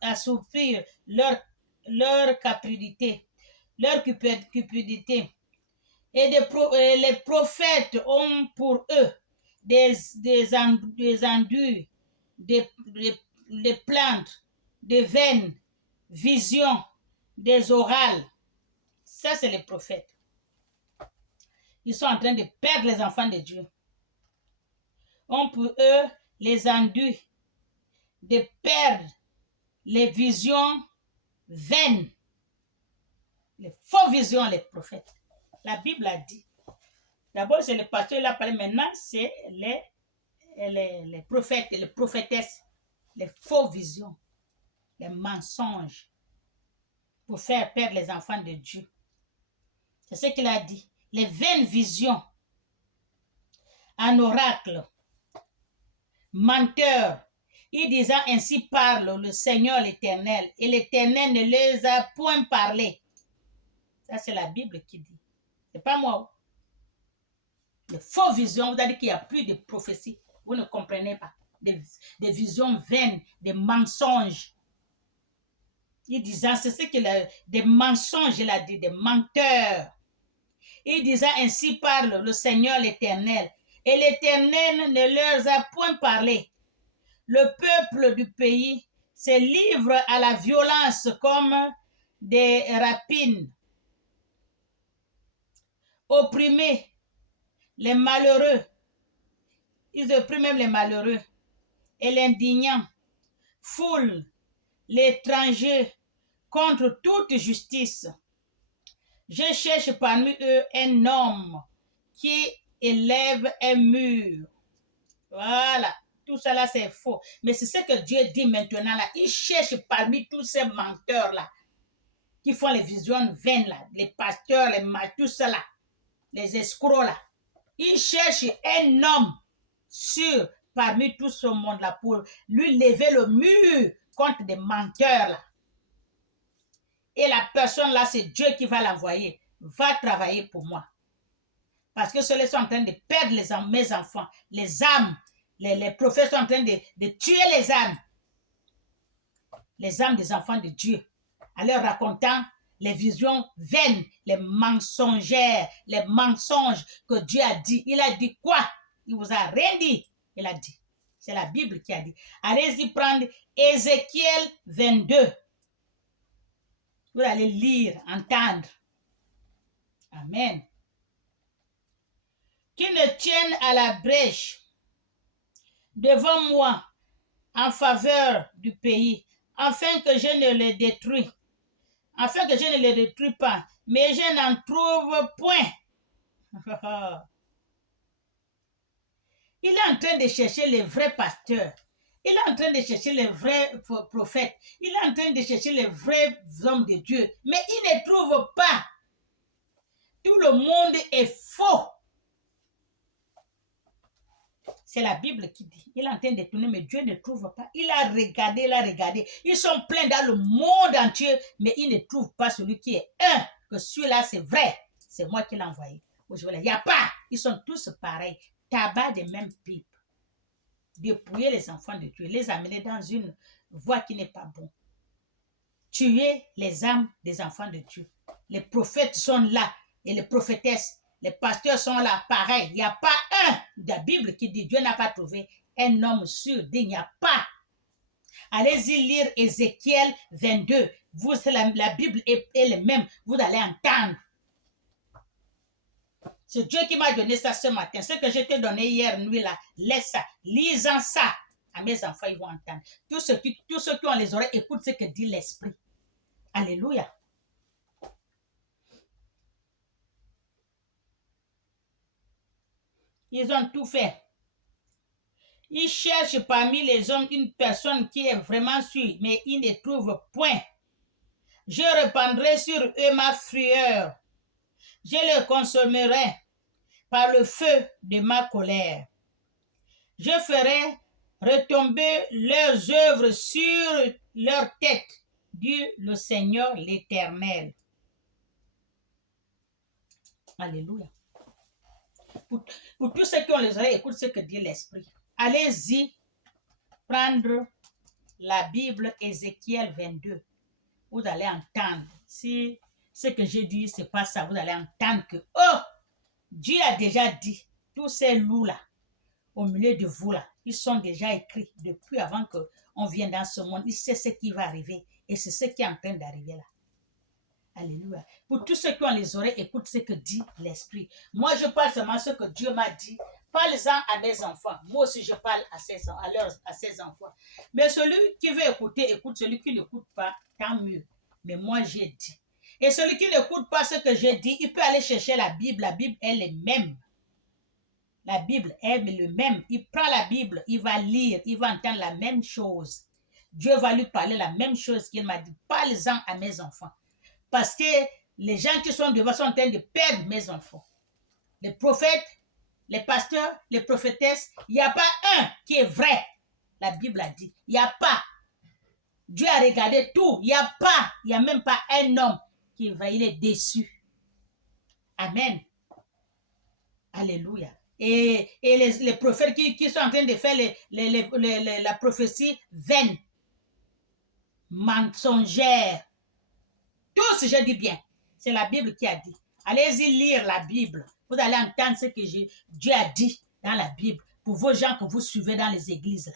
assoupir leur cupidité, Et les prophètes ont pour eux des enduits, des plaintes, des vaines, visions, des orales. Ça, c'est les prophètes. Ils sont en train de perdre les enfants de Dieu. Ont pour eux les enduits de perdre les visions vaines, les fausses visions, les prophètes. La Bible a dit. D'abord, c'est le pasteur qui a parlé. Maintenant, c'est les prophètes et les prophétesses, les fausses visions, les mensonges pour faire perdre les enfants de Dieu. C'est ce qu'il a dit. Les vaines visions, un oracle, menteur, il disant ainsi parle le Seigneur l'Éternel, et l'Éternel ne les a point parlé. Ça, c'est la Bible qui dit. C'est pas moi. Les fausses visions, vous avez dit qu'il n'y a plus de prophétie. Vous ne comprenez pas. Des visions vaines, des mensonges. Il disait, c'est ce qu'il a, des mensonges, il a dit, des menteurs. Il disait ainsi parle le Seigneur l'Éternel. Et l'Éternel ne leur a point parlé. Le peuple du pays se livre à la violence comme des rapines. Opprimés, les malheureux, ils oppriment même les malheureux, et l'indignant, foule l'étranger contre toute justice. Je cherche parmi eux un homme qui élève un mur. Voilà, tout cela c'est faux. Mais c'est ce que Dieu dit maintenant là. Il cherche parmi tous ces menteurs là, qui font les visions vaines là, les pasteurs, tout cela, les escrocs là. Il cherche un homme sûr parmi tout ce monde là pour lui lever le mur contre des menteurs là. Et la personne là, c'est Dieu qui va l'envoyer. Va travailler pour moi. Parce que ceux-là sont en train de perdre mes enfants. Les âmes. Les prophètes sont en train de tuer les âmes. Les âmes des enfants de Dieu. En leur racontant les visions vaines, les mensongères, les mensonges que Dieu a dit. Il a dit quoi? Il vous a rien dit. Il a dit. C'est la Bible qui a dit. Allez-y prendre Ézéchiel 22. Vous allez lire, entendre. Amen. Qui ne tiennent à la brèche devant moi en faveur du pays, afin que je ne le détruise, afin que je ne le détruise pas, mais je n'en trouve point. Il est en train de chercher les vrais pasteurs. Il est en train de chercher les vrais prophètes. Il est en train de chercher les vrais hommes de Dieu. Mais il ne trouve pas. Tout le monde est faux. C'est la Bible qui dit. Il est en train de tourner, mais Dieu ne trouve pas. Il a regardé. Ils sont pleins dans le monde entier, mais il ne trouve pas celui qui est un. Que celui-là, c'est vrai. C'est moi qui l'ai envoyé. Il n'y a pas. Ils sont tous pareils. Tabac des mêmes pipes. Dépouiller les enfants de Dieu, les amener dans une voie qui n'est pas bonne. Tuer les âmes des enfants de Dieu. Les prophètes sont là et les prophétesses, les pasteurs sont là, pareil. Il n'y a pas un de la Bible qui dit Dieu n'a pas trouvé un homme sûr, il n'y a pas. Allez-y lire Ézéchiel 22. La Bible est la même, vous allez entendre. C'est Dieu qui m'a donné ça ce matin. Ce que je t'ai donné hier nuit là, laisse ça. Lisant ça à mes enfants, ils vont entendre. Tous ceux qui ont les oreilles, écoutent ce que dit l'Esprit. Alléluia. Ils ont tout fait. Ils cherchent parmi les hommes une personne qui est vraiment sûre, mais ils ne trouvent point. Je répandrai sur eux ma frayeur. Je les consommerai par le feu de ma colère. Je ferai retomber leurs œuvres sur leur tête, dit le Seigneur l'Éternel. Alléluia. Pour tous ceux qui ont les oreilles, écoute ce que dit l'Esprit. Allez-y prendre la Bible Ézéchiel 22. Vous allez entendre. Si ce que j'ai dit, c'est pas ça, vous allez entendre que, oh, Dieu a déjà dit, tous ces loups-là, au milieu de vous, là, ils sont déjà écrits depuis avant qu'on vienne dans ce monde. Il sait ce qui va arriver et c'est ce qui est en train d'arriver là. Alléluia. Pour tous ceux qui ont les oreilles, écoute ce que dit l'Esprit. Moi, je parle seulement ce que Dieu m'a dit. Parle-en à mes enfants. Moi aussi, je parle à ses enfants. Mais celui qui veut écouter, écoute. Celui qui n'écoute pas, tant mieux. Mais moi, j'ai dit. Et celui qui n'écoute pas ce que j'ai dit, il peut aller chercher la Bible. La Bible, elle est même. La Bible est le même. Il prend la Bible, il va lire, il va entendre la même chose. Dieu va lui parler la même chose qu'il m'a dit. Parle-en à mes enfants. Parce que les gens qui sont devant sont en train de perdre mes enfants. Les prophètes, les pasteurs, les prophétesses, il n'y a pas un qui est vrai. La Bible a dit, il n'y a pas. Dieu a regardé tout, il n'y a pas, il n'y a même pas un homme qui est vrai, il est déçu. Amen. Alléluia. Et les prophètes qui sont en train de faire la prophétie vaine, mensongère, tous, je dis bien, c'est la Bible qui a dit. Allez-y lire la Bible. Vous allez entendre ce que Dieu a dit dans la Bible. Pour vos gens que vous suivez dans les églises, là.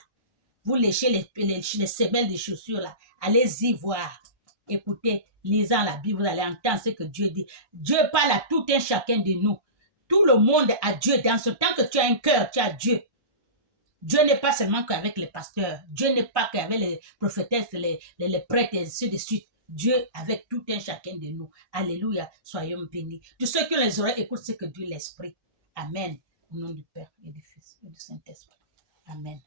Vous léchez les semelles des chaussures, là. Allez-y voir. Écoutez, lisant la Bible, vous allez entendre ce que Dieu dit. Dieu parle à tout un chacun de nous. Tout le monde a Dieu dans ce temps que tu as un cœur, tu as Dieu. Dieu n'est pas seulement qu'avec les pasteurs. Dieu n'est pas qu'avec les prophétesses, les prêtres et ainsi de suite. Dieu avec tout un chacun de nous. Alléluia, soyons bénis. Tous ceux qui les oreilles écoutent ce que dit l'Esprit. Amen. Au nom du Père et du Fils et du Saint-Esprit. Amen.